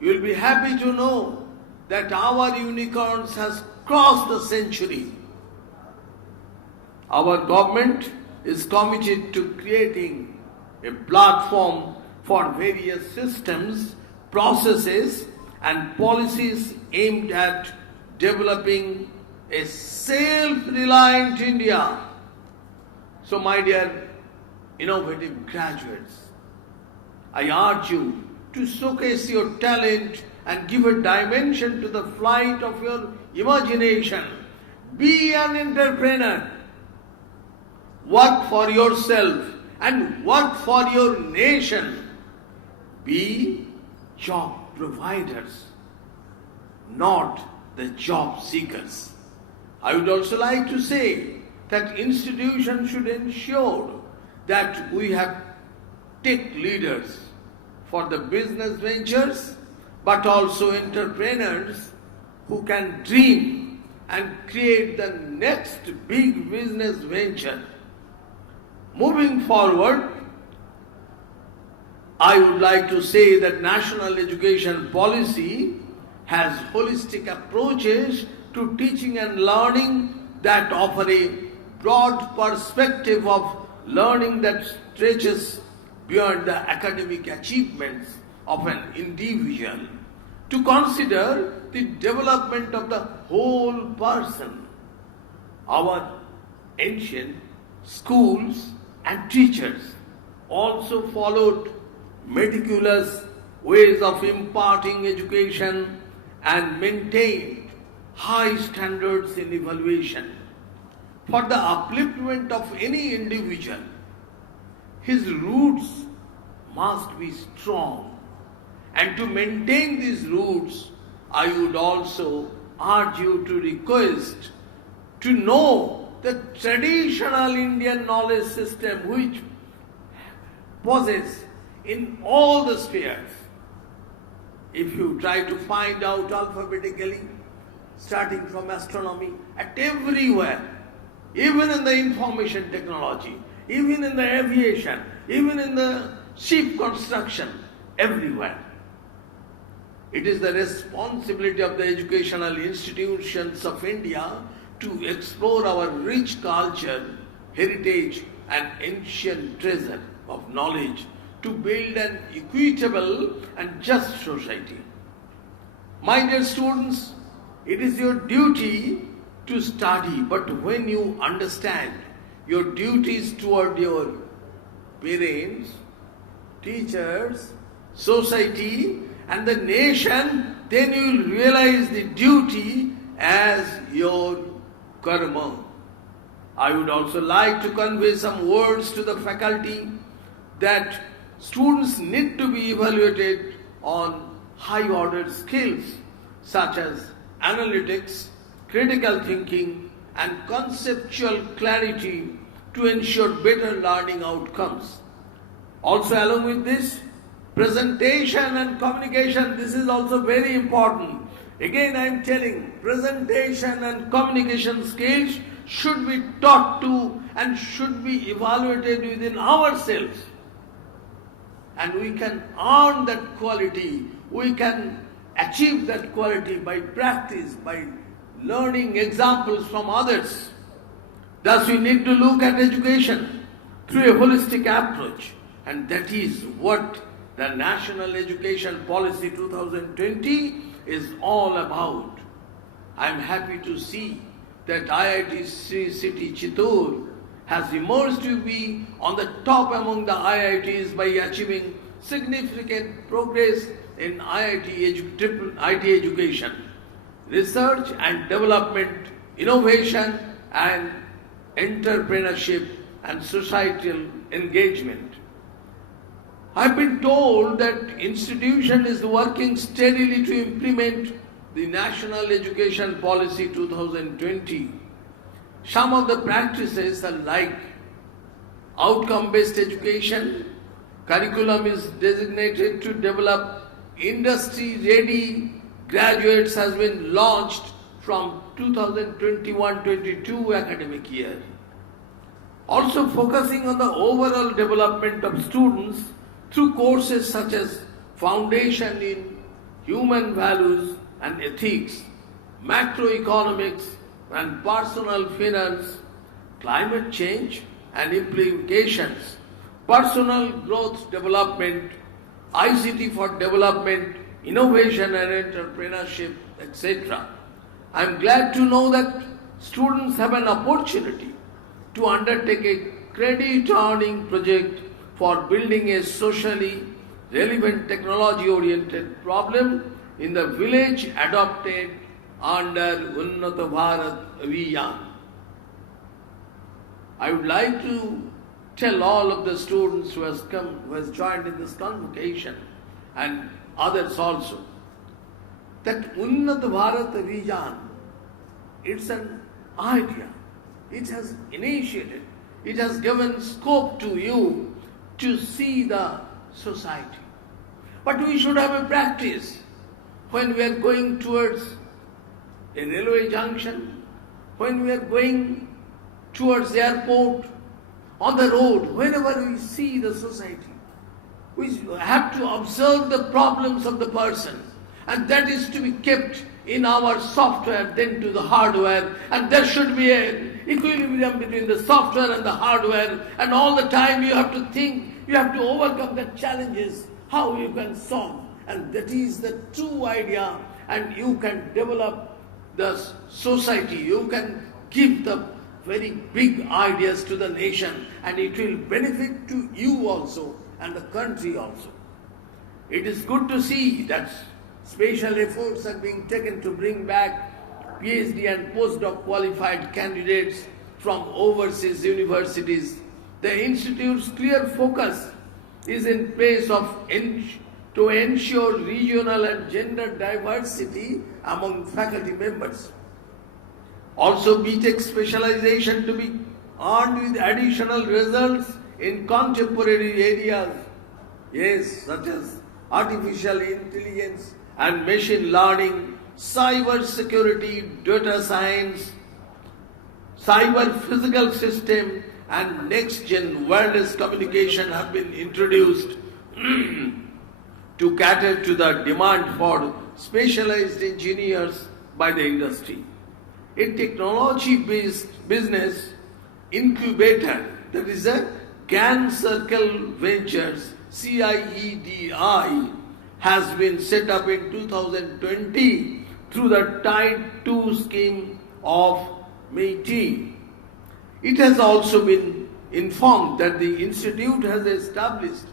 You will be happy to know that our unicorns has crossed the century. Our government is committed to creating a platform for various systems, processes and policies aimed at developing a self-reliant India. So my dear innovative graduates, I urge you to showcase your talent and give a dimension to the flight of your imagination. Be an entrepreneur. Work for yourself and work for your nation. Be job providers, not the job seekers. I would also like to say that institutions should ensure that we have tech leaders for the business ventures, but also entrepreneurs who can dream and create the next big business venture. Moving forward, I would like to say that national education policy has holistic approaches to teaching and learning that offer a broad perspective of learning that stretches beyond the academic achievements of an individual to consider the development of the whole person. Our ancient schools and teachers also followed meticulous ways of imparting education and maintained high standards in evaluation. For the upliftment of any individual, his roots must be strong. And to maintain these roots, I would also urge you to request to know the traditional Indian knowledge system which possesses in all the spheres. If you try to find out alphabetically, starting from astronomy, at everywhere, even in the information technology, even in the aviation, even in the ship construction, everywhere. It is the responsibility of the educational institutions of India to explore our rich culture, heritage and ancient treasure of knowledge to build an equitable and just society. My dear students, it is your duty to study, but when you understand your duties toward your parents, teachers, society and the nation, then you will realize the duty as your karma. I would also like to convey some words to the faculty that students need to be evaluated on high-order skills such as analytics, critical thinking and conceptual clarity to ensure better learning outcomes. Also along with this, presentation and communication, this is also very important. Again I am telling, presentation and communication skills should be taught to and should be evaluated within ourselves. And we can earn that quality, we can achieve that quality by practice, by learning examples from others. Thus we need to look at education through a holistic approach, and that is what the National Education Policy 2020 is all about. I am happy to see that IIT Sricity Chittoor has emerged to be on the top among the IITs by achieving significant progress in IT education, research and development, innovation and entrepreneurship and societal engagement. I've been told that institution is working steadily to implement the National Education Policy 2020. Some of the practices are like outcome-based education, curriculum is designated to develop industry-ready graduates has been launched from 2021-22 academic year. Also focusing on the overall development of students through courses such as Foundation in Human Values and Ethics, Macroeconomics and Personal Finance, Climate Change and Implications, Personal Growth Development, ICT for Development, Innovation and Entrepreneurship, etc. I am glad to know that students have an opportunity to undertake a credit-earning project for building a socially relevant technology-oriented problem in the village adopted under Unnata Bharat Abhiyan. I would like to tell all of the students who has joined in this convocation and others also that Unnata Bharat Abhiyan, it's an idea. It has initiated, it has given scope to you to see the society. But we should have a practice when we are going towards a railway junction, when we are going towards the airport, on the road, whenever we see the society, we have to observe the problems of the person, and that is to be kept in our software, then to the hardware, and there should be an equilibrium between the software and the hardware, and all the time you have to think, you have to overcome the challenges, how you can solve, and that is the true idea, and you can develop the society, you can give the very big ideas to the nation, and it will benefit to you also and the country also. It is good to see that special efforts are being taken to bring back PhD and postdoc qualified candidates from overseas universities. The Institute's clear focus is in place to ensure regional and gender diversity among faculty members. Also, BTech specialization to be earned with additional results in contemporary areas, yes, such as artificial intelligence and machine learning, cyber security, data science, cyber physical system, and next-gen wireless communication have been introduced to cater to the demand for specialized engineers by the industry. A technology-based business incubator, that is a GAN Circle Ventures, CIEDI, has been set up in 2020 through the Tide 2 scheme of MeitY. It has also been informed that the Institute has established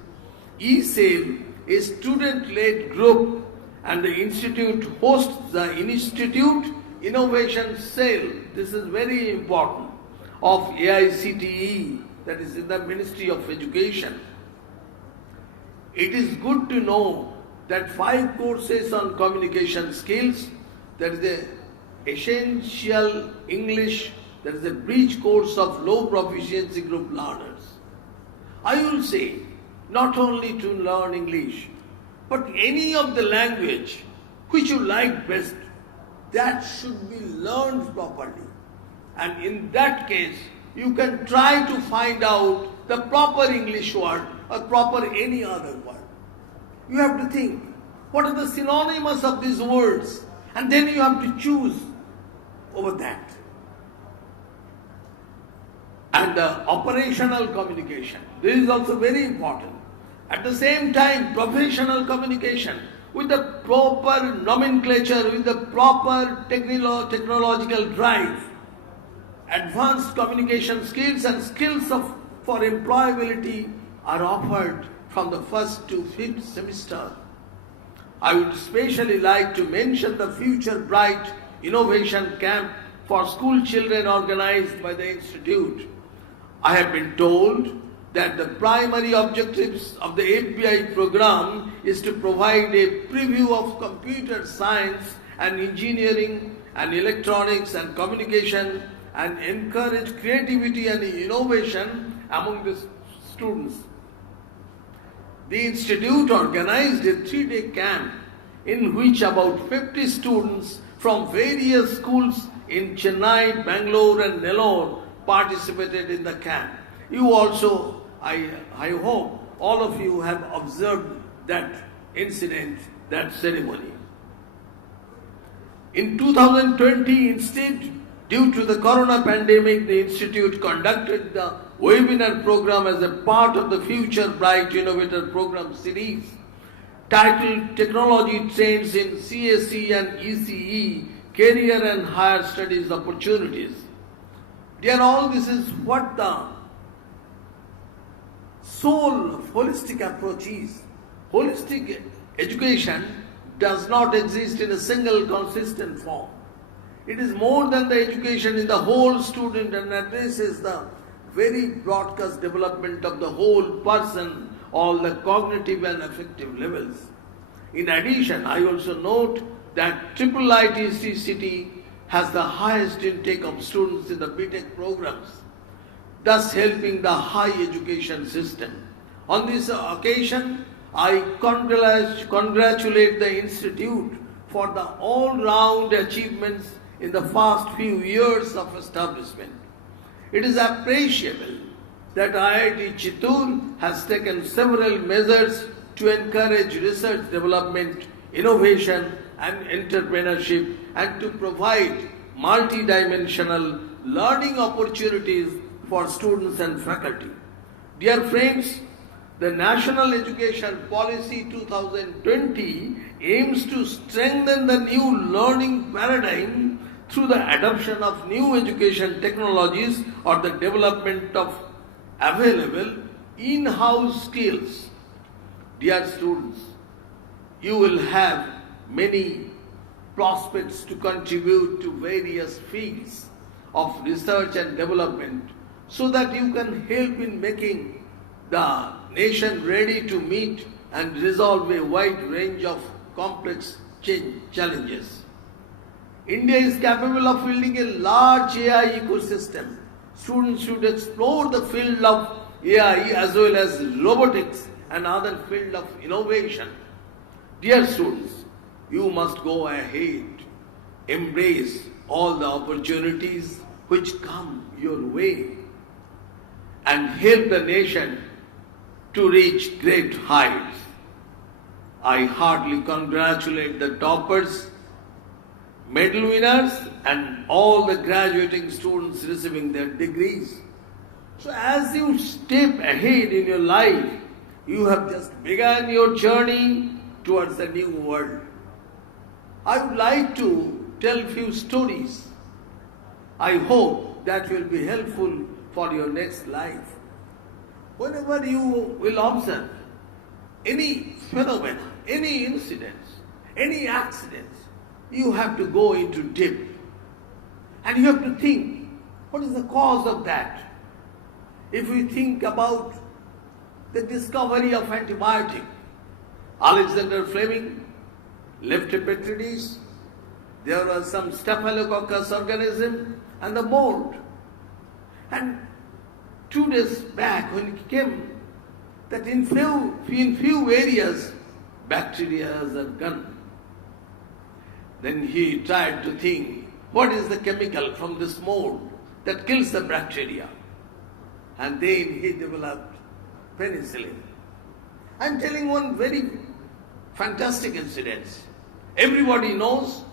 eSale, a student-led group, and the Institute hosts the Institute Innovation Cell, this is very important, of AICTE, that is in the Ministry of Education. It is good to know that 5 courses on communication skills, that is the essential English, that is a bridge course of low proficiency group learners. I will say, not only to learn English, but any of the language which you like best, that should be learned properly. And in that case, you can try to find out the proper English word or proper any other word. You have to think, what are the synonymous of these words? And then you have to choose over that. And the operational communication, this is also very important. At the same time, professional communication with the proper nomenclature, with the proper technological drive, advanced communication skills and skills for employability are offered from the 1st to 5th semester. I would especially like to mention the Future Bright Innovation Camp for school children organized by the Institute. I have been told that the primary objectives of the FBI program is to provide a preview of computer science and engineering and electronics and communication and encourage creativity and innovation among the students. The Institute organized a 3-day camp in which about 50 students from various schools in Chennai, Bangalore and Nellore participated in the camp. You also, I hope, all of you have observed that incident, that ceremony. In 2020, instead, due to the corona pandemic, the Institute conducted the webinar program as a part of the Future Bright Innovator Program series titled Technology Trends in CSE and ECE, Career and Higher Studies Opportunities. Dear all, this is what the soul of holistic approach is. Holistic education does not exist in a single consistent form. It is more than the education in the whole student and addresses the very broadcast development of the whole person, all the cognitive and affective levels. In addition, I also note that IIT Sricity has the highest intake of students in the BTech programs, thus helping the higher education system. On this occasion, I congratulate the Institute for the all-round achievements in the past few years of establishment. It is appreciable that IIT Chittoor has taken several measures to encourage research development, innovation and entrepreneurship and to provide multidimensional learning opportunities for students and faculty. Dear friends, the National Education Policy 2020 aims to strengthen the new learning paradigm through the adoption of new education technologies or the development of available in-house skills. Dear students, you will have many prospects to contribute to various fields of research and development so that you can help in making the nation ready to meet and resolve a wide range of complex challenges. India is capable of building a large AI ecosystem. Students should explore the field of AI as well as robotics and other fields of innovation. Dear students, you must go ahead, embrace all the opportunities which come your way and help the nation to reach great heights. I heartily congratulate the toppers, medal winners and all the graduating students receiving their degrees. So as you step ahead in your life, you have just begun your journey towards the new world. I would like to tell a few stories. I hope that will be helpful for your next life. Whenever you will observe any phenomena, any incidents, any accidents, you have to go into depth and you have to think, what is the cause of that? If we think about the discovery of antibiotic, Alexander Fleming left Petridis, there was some staphylococcus organism and the mold. And 2 days back when he came, that in few areas bacteria are gone. Then he tried to think, what is the chemical from this mold that kills the bacteria? And then he developed penicillin. I am telling one very fantastic incident. Everybody knows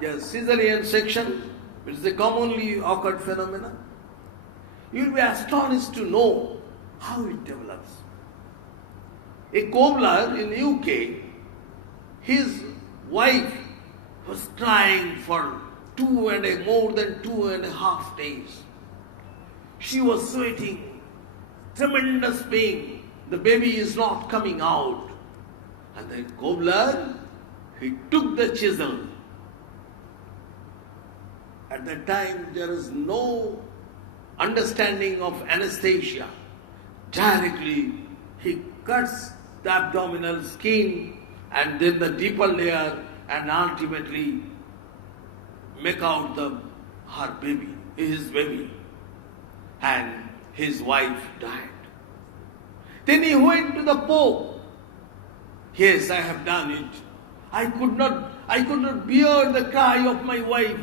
the cesarean section, which is a commonly occurred phenomenon. You will be astonished to know how it develops. A cobbler in UK, his wife was crying for more than 2.5 days. She was sweating, tremendous pain. The baby is not coming out. And the cobbler, he took the chisel. At that time, there is no understanding of anesthesia. Directly, he cuts the abdominal skin and then the deeper layer and ultimately make out his baby. And his wife died. Then he went to the Pope. Yes, I have done it. I could not bear the cry of my wife.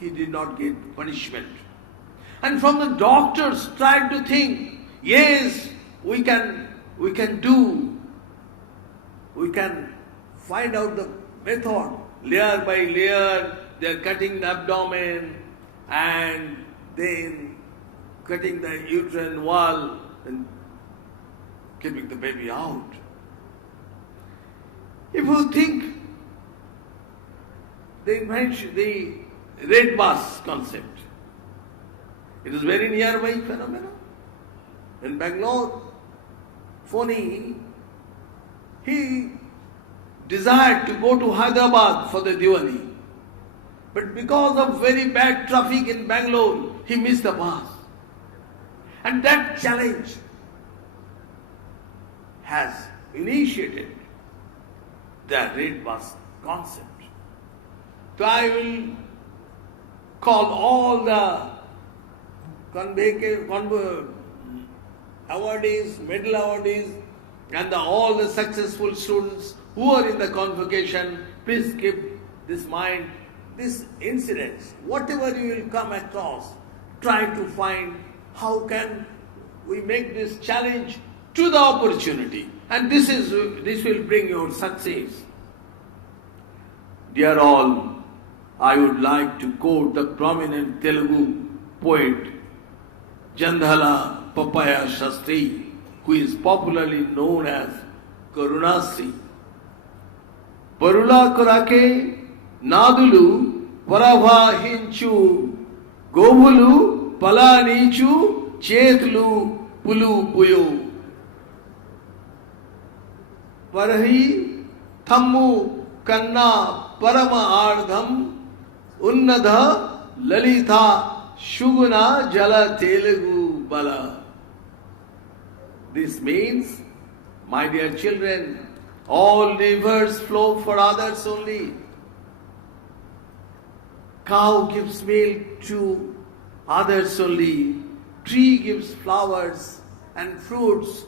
He did not get punishment. And from the doctors tried to think, yes, we can find out the method. Layer by layer, they are cutting the abdomen and then cutting the uterine wall and keeping the baby out. If you think the red bus concept, it is very nearby phenomenon. In Bangalore, Foni, he desired to go to Hyderabad for the Diwali. But because of very bad traffic in Bangalore, he missed the bus. And that challenge has initiated the red bus concept. So I will call all the awardees, medal awardees, and all the successful students who are in the convocation. Please keep this mind, these incidents, whatever you will come across, try to find how can we make this challenge to the opportunity, and this will bring your success. Dear all, I would like to quote the prominent Telugu poet Jandhala Papaya Shastri, who is popularly known as Karunasri. Parula korake nadulu paravahinchu govulu palanichu chetlu pulu puyo. Parahi Thammu Kanna Parama Ardham Unnadha Lalitha Shuguna Jala Telugu Bala. This means, my dear children, all rivers flow for others only. Cow gives milk to others only. Tree gives flowers and fruits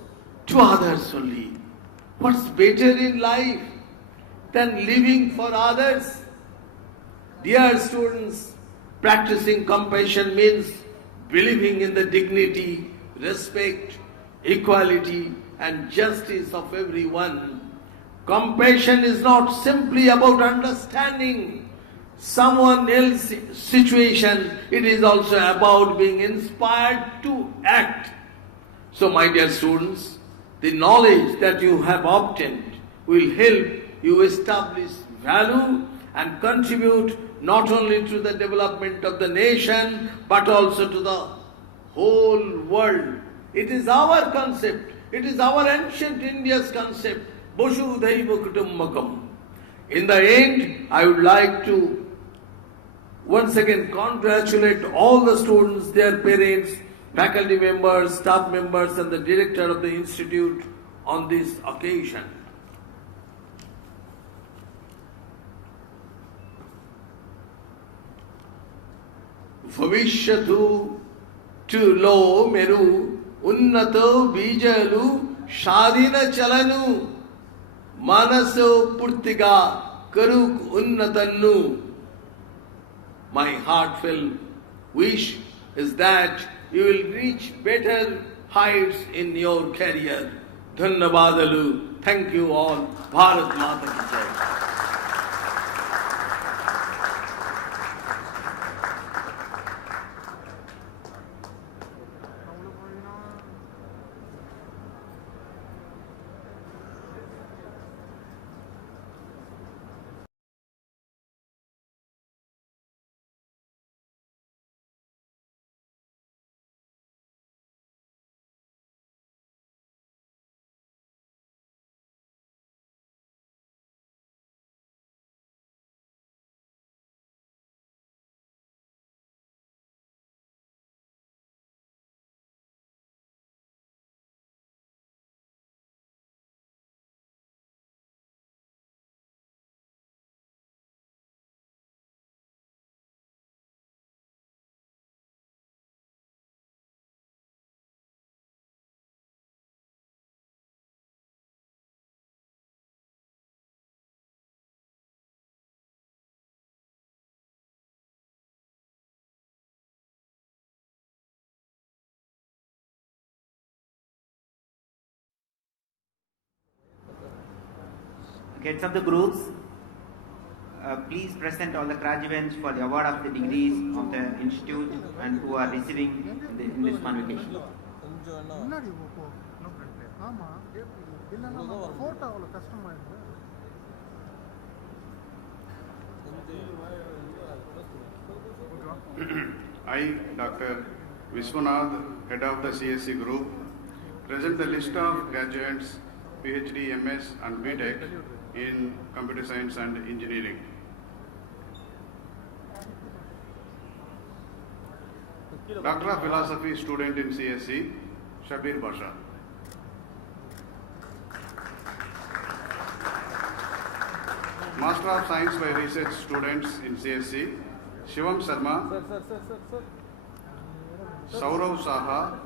to others only. What's better in life than living for others? Dear students, practicing compassion means believing in the dignity, respect, equality and justice of everyone. Compassion is not simply about understanding someone else's situation, it is also about being inspired to act. So my dear students, the knowledge that you have obtained will help you establish value and contribute not only to the development of the nation but also to the whole world. It is our concept, it is our ancient India's concept, Vasudhaiva Kutumbakam. In the end, I would like to once again congratulate all the students, their parents, faculty members, staff members and the director of the institute on this occasion. Bhavishyatu to lo meru unnato bijalu shadina chalanu manaso purtiga karuk unnatannu. My heartfelt wish is that you will reach better heights in your career. Dhanyavadalu. Thank you all. Bharat Mata ki Jai. Heads of the groups, please present all the graduates for the award of the degrees of the institute and who are receiving in this convocation. I, Dr. Vishwanath, head of the CSC group, present the list of graduates PhD, MS and BTech in Computer Science and Engineering. Doctor of Philosophy student in CSC, Shabir Basha. Master of Science by Research students in CSC, Shivam Sharma, Saurav Saha,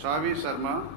Shavi Sharma,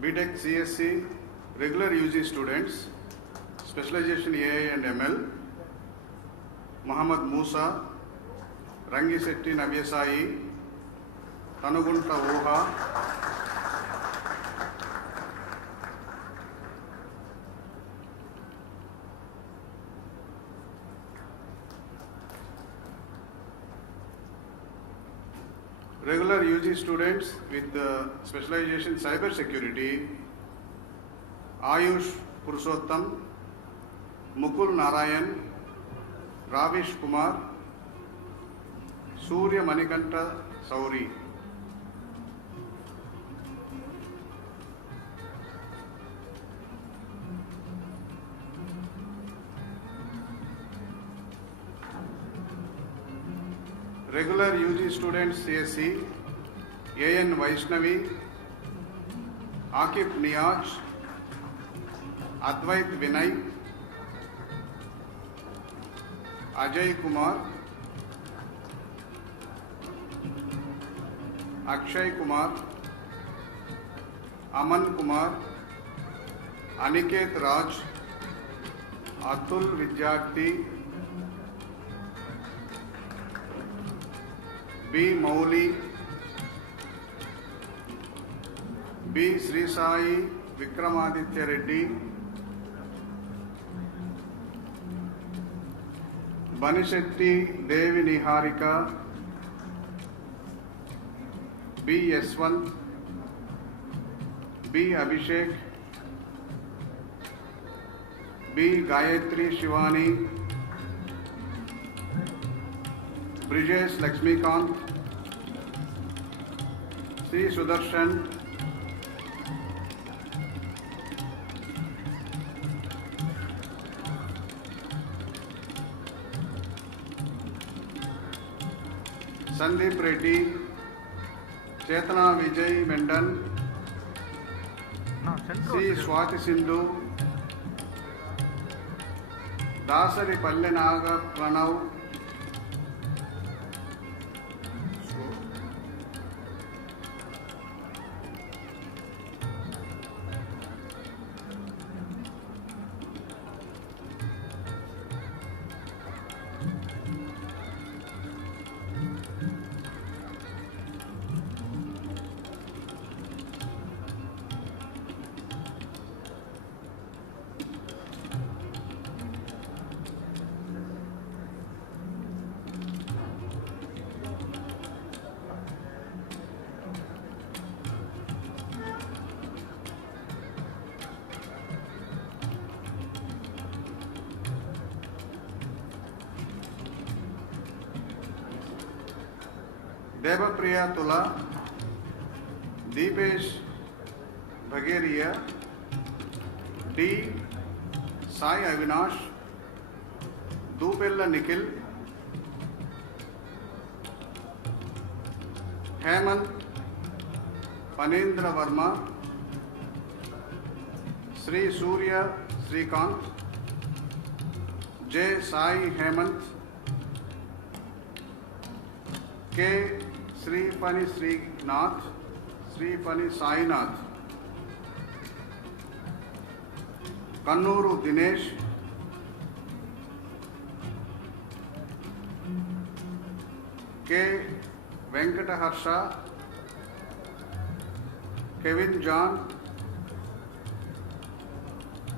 BTech CSC regular UG students, Specialization AI and ML, Muhammad Musa, Rangi Setti Navyasai, Tanugunta Oha, regular UG students with specialization cyber security, Ayush Purushottam, Mukul Narayan, Ravish Kumar, Surya Manikanta Sauri. Regular UG students CSC, AN Vaishnavi, Akif Niyaj, Advait Vinay, Ajay Kumar, Akshay Kumar, Aman Kumar, Aniket Raj, Atul Vidyarthi, B. Mauli, B. Sri Sai Vikramaditya Reddy, Banishetti Devi Niharika, B. Yaswant, B. Abhishek, B. Gayatri Shivani, Brijesh Lakshmikant, C. Sudarshan, Sandeep Reddy, Chetana Vijay Mendan, C. Swati Sindhu, Dasari Pallenaga Pranav, Devapriya Tula, Deepesh Bhageria, D. Sai Avinash, Dupella Nikhil, Hemant Panendra Verma, Sri Surya Srikant, J. Sai Hemant, K. Sri Pani Srinath, Sri Pani Sainath, Kannuru Dinesh, K. Venkata Harsha, Kevin John,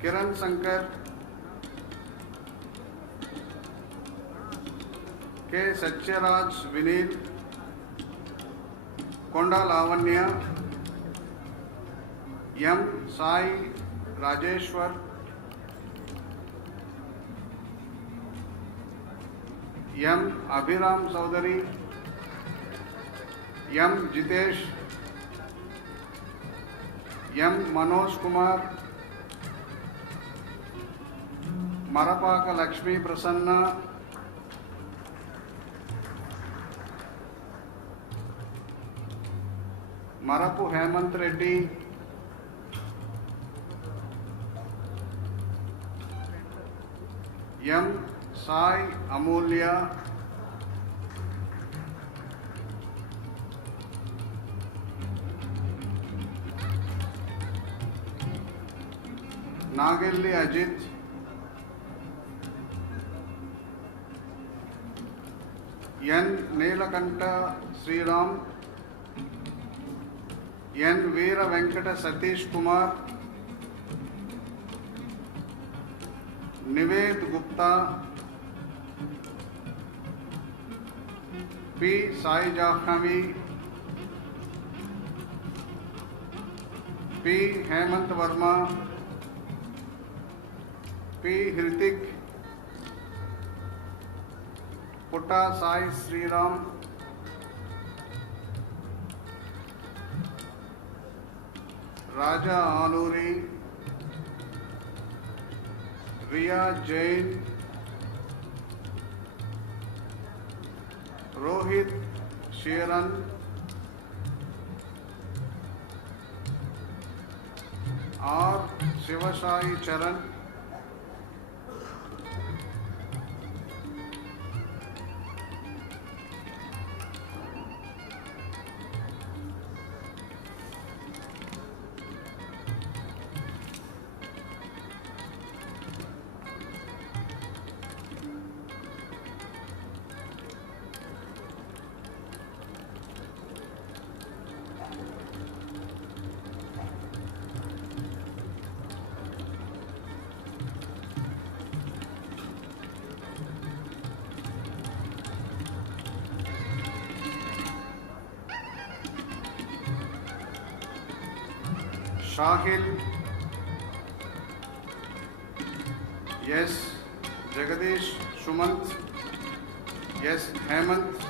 Kiran Sankar, K. Satyaraj Vinil, Konda Lavanya, M. Sai Rajeshwar, M. Abhiram Saudari, M. Jitesh, M. Manoj Kumar, Marapaka Lakshmi Prasanna, Marapu Hemant Reddy, M. Sai Amulya, Nagelli Ajit, N. Neelakanta Sriram, N. Veera Venkata Satish Kumar, Nived Gupta, P. Sai Jahnavi, P. Hemant Verma, P. Hrithik, Putta Sai Sriram, Raja Aluri, Riya Jain, Rohit Sheran, R. Shivasai Charan, Shahil, yes. Jagadish Sumant, yes. Hemant,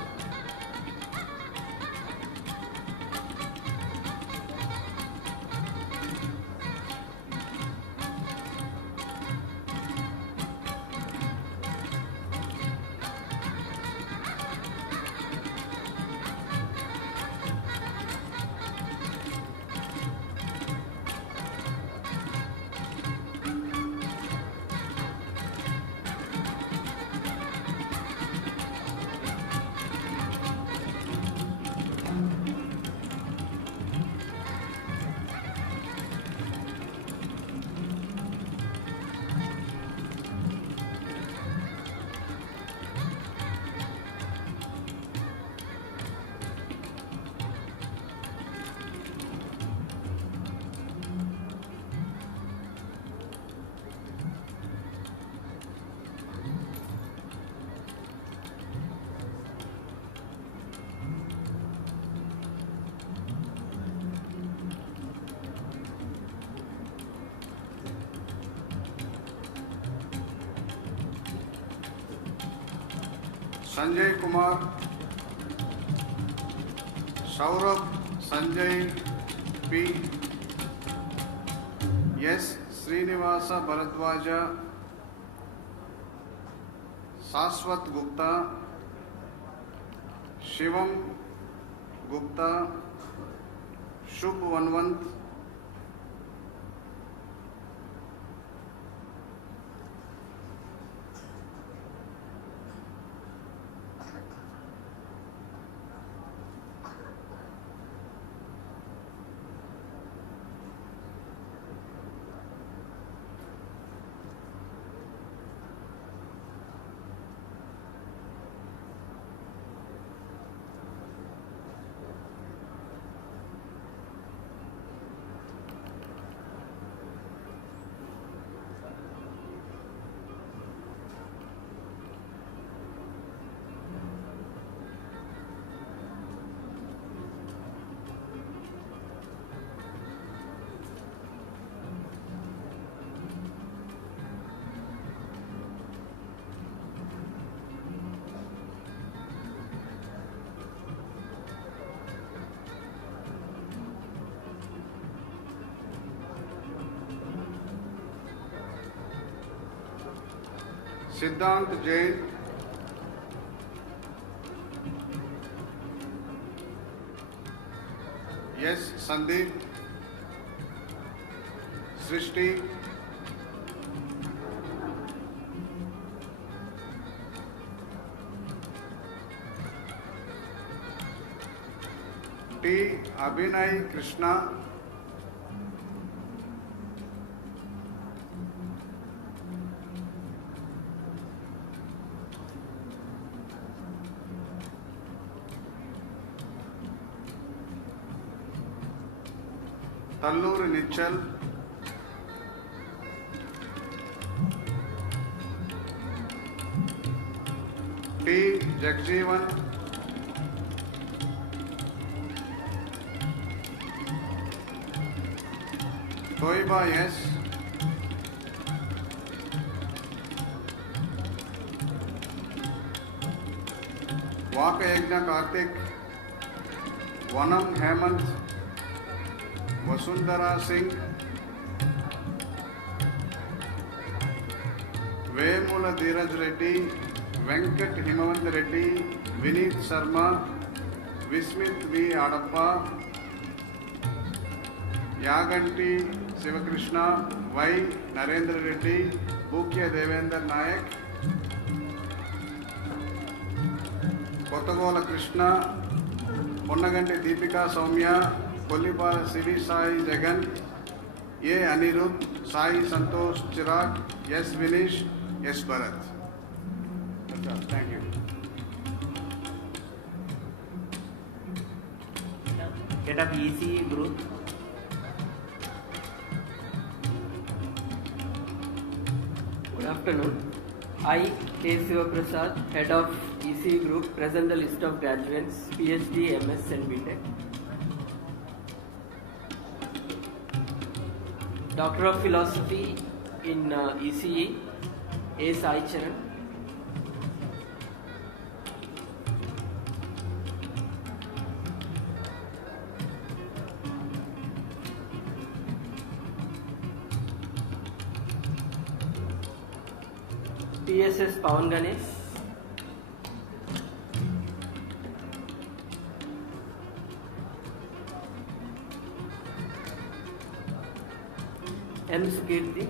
Sanjay Kumar, Saurabh Sanjay P, yes. Srinivasa Bharadwaja, Saswat Gupta, Shivam Gupta, Shubh Vanwant, Siddhant Jain, yes. Sandeep, Sricity, T. Abhinay Krishna, Talluri Nichal, T. Jagjeevan, Toiba S. Vakayagna Karthik, Vanam Hemant, Vasundhara Singh, Vemula Dheeraj Reddy, Venkat Himavant Reddy, Vineet Sharma, Vismit V. Adappa, Yaganti Sivakrishna, Y. Narendra Reddy, Bukya Devendra Nayak, Kottagola Krishna, Ponnaganti Deepika Soumya, Kollipala Sivi Sai Jagan, A. Anirudh, Sai Santosh Chirag, S. Vinish, S. Bharat. That's all. Thank you. Head of ECE group. Good afternoon. I, K. Sivaprasad, Head of ECE Group, present the list of graduates, PhD, MS and BTech. Doctor of Philosophy in ECE, A. Sai Charan. PSS Pawan Ganesh. M. Sricity.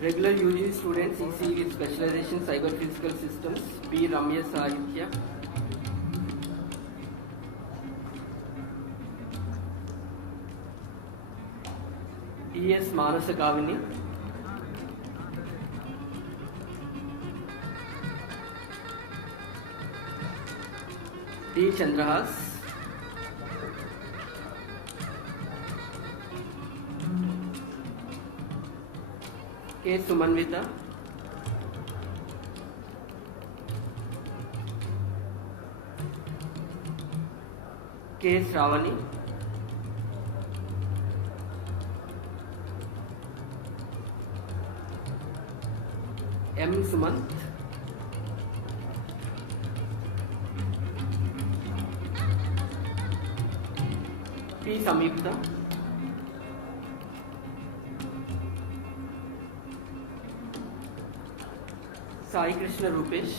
Regular UG students ECE with specialization cyber physical systems, B. Ramya Sahitya. E.S. Manasa Kavini. D. Chandrahas. K. Sumanvita. K. Shravani. M. Sumant. P. Samyukta. Sai Krishna Rupesh.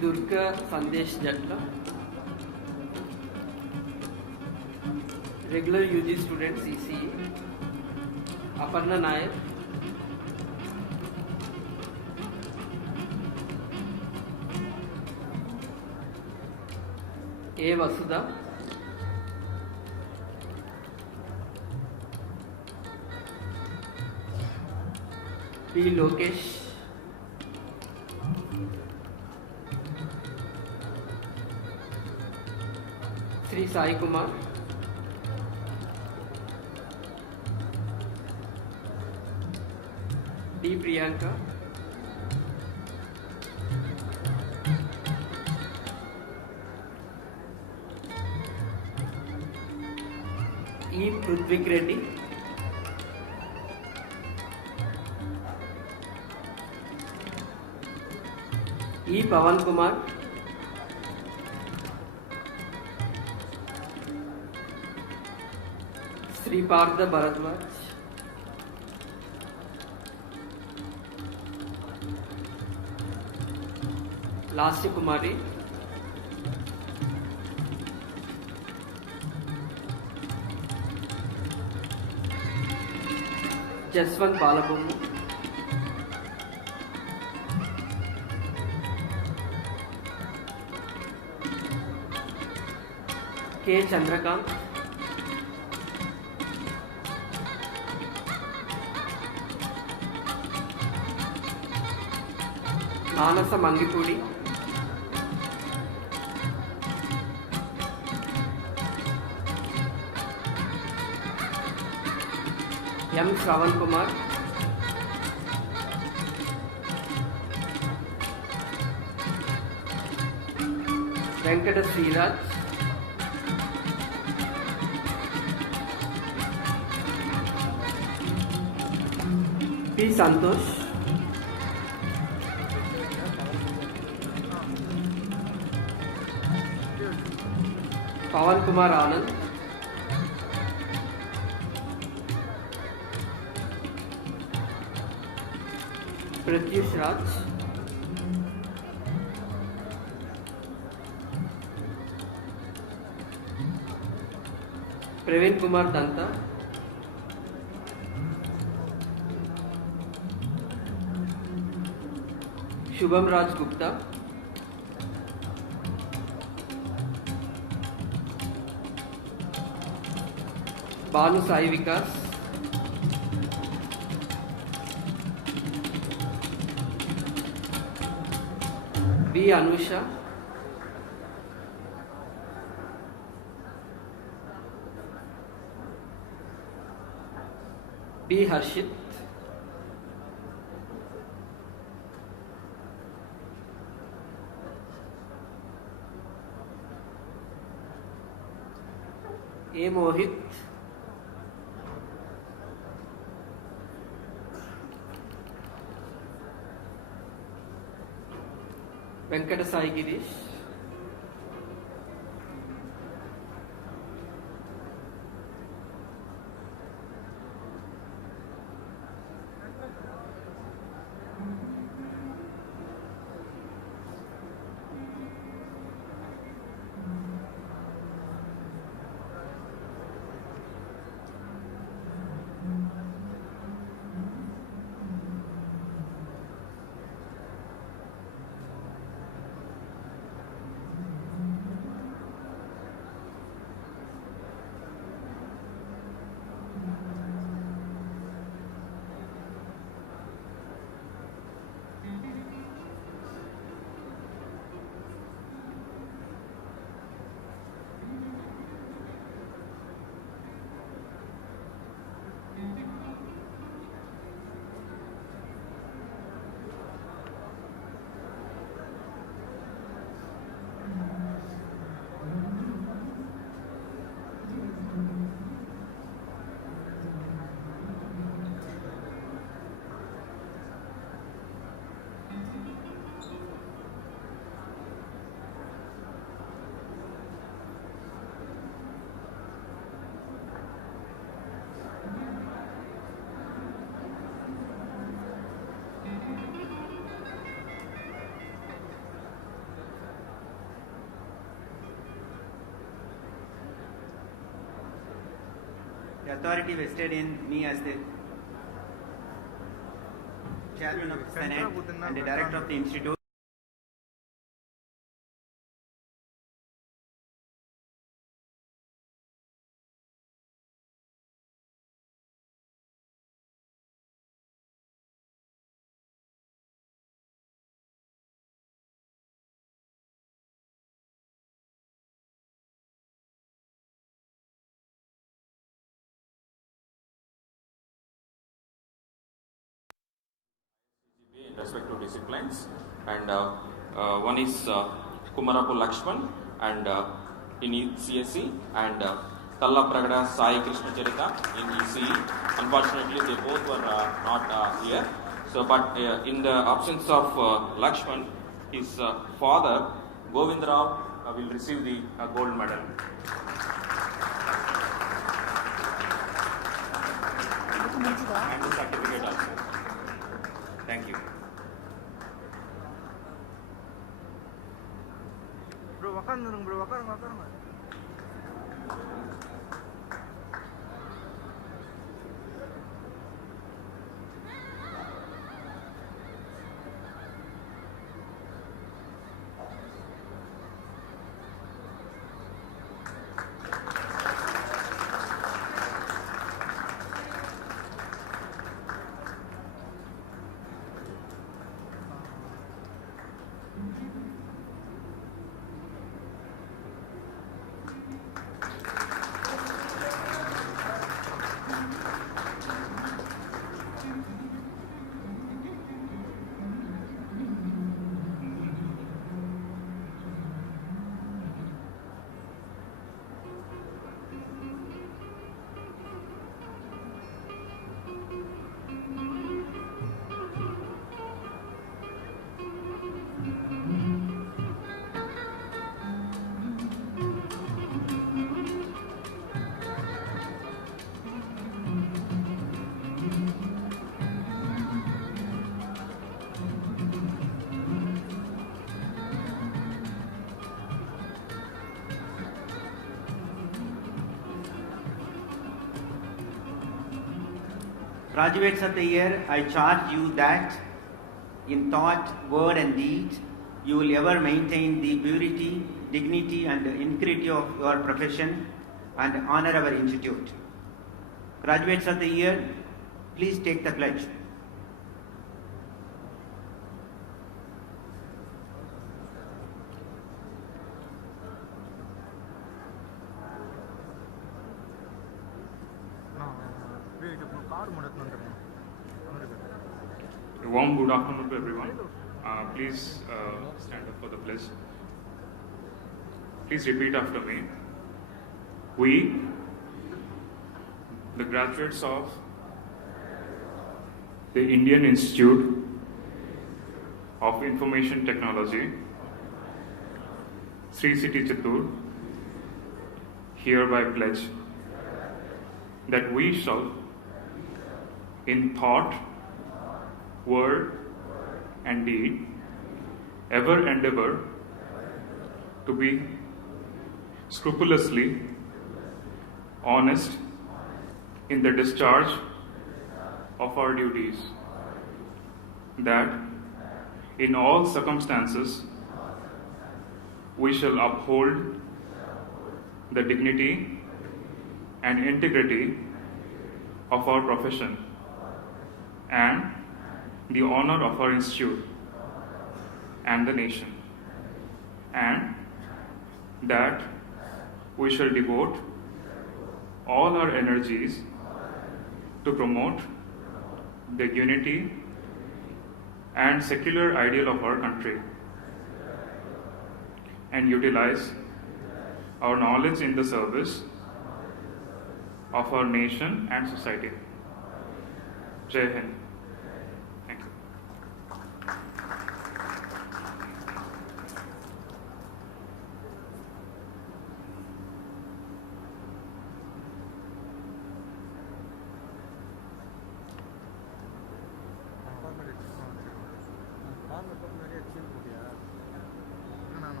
Durga Sandesh Jatla. Regular UG students ECE. Aparna Nayak. A. Vasudha. B. Lokesh. Sri Sai Kumar. D. Priyanka. E. Prudvik Reddy. E. Pawan Kumar. Sri Partha Bharadwaj. Lasya Kumari. Jaswant Balabhumi. K. Chandrakant, Manasa Mangipudi, M. Shravan Kumar, Venkata Sriraj, P. Santosh, Pawan Kumar Anand, Pratyush Raj, Praveen Kumar Danta, Shubham Raj Gupta, Banu Sai Vikas, B. Anusha, B. Harshit, A. Mohit, Venkata Sai Girish, The authority vested in me as the chairman of the Senate and the director of the institute. In respective disciplines, and one is Kumarapu Lakshman and in CSE, and Kalla Pragada Sai Krishna Charita in ECE. Unfortunately, they both were not here. So, but in the absence of Lakshman, his father Govindrao will receive the gold medal. And the certificate also. Thank you. Bro, wakan bro, wakan. Graduates of the year, I charge you that in thought, word and deed, you will ever maintain the purity, dignity and integrity of your profession and honor our institute. Graduates of the year, please take the pledge. A warm good afternoon to everyone. Please stand up for the pledge. Please repeat after me. We, the graduates of the Indian Institute of Information Technology, Sricity Chittoor, hereby pledge that we shall, in thought, word and deed, ever endeavor to be scrupulously honest in the discharge of our duties, that in all circumstances we shall uphold the dignity and integrity of our profession and the honor of our institute and the nation, and that we shall devote all our energies to promote the unity and secular ideal of our country and utilize our knowledge in the service of our nation and society. Jai Hind. Thank you.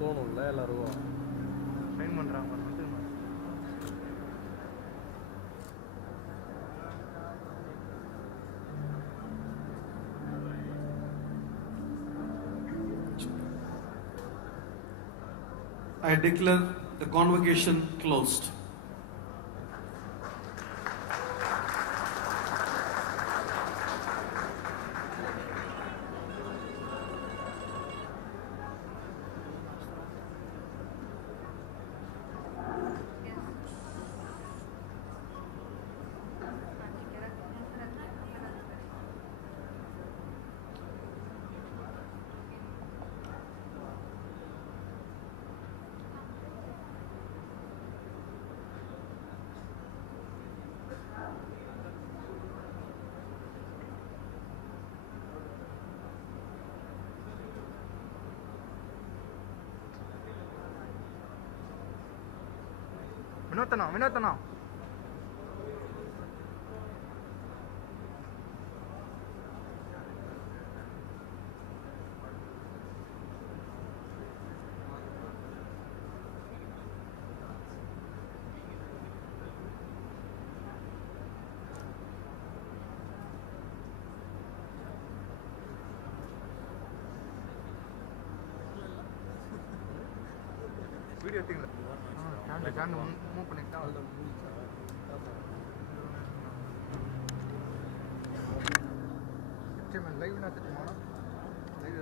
தோணும்ல எல்லாரும் train பண்ணுறாங்க. I declare the convocation closed. வினோத்தனா video எடுத்தீங்களா? கேன் move பண்ணிட்டா live நடத்துட்டுமா? Live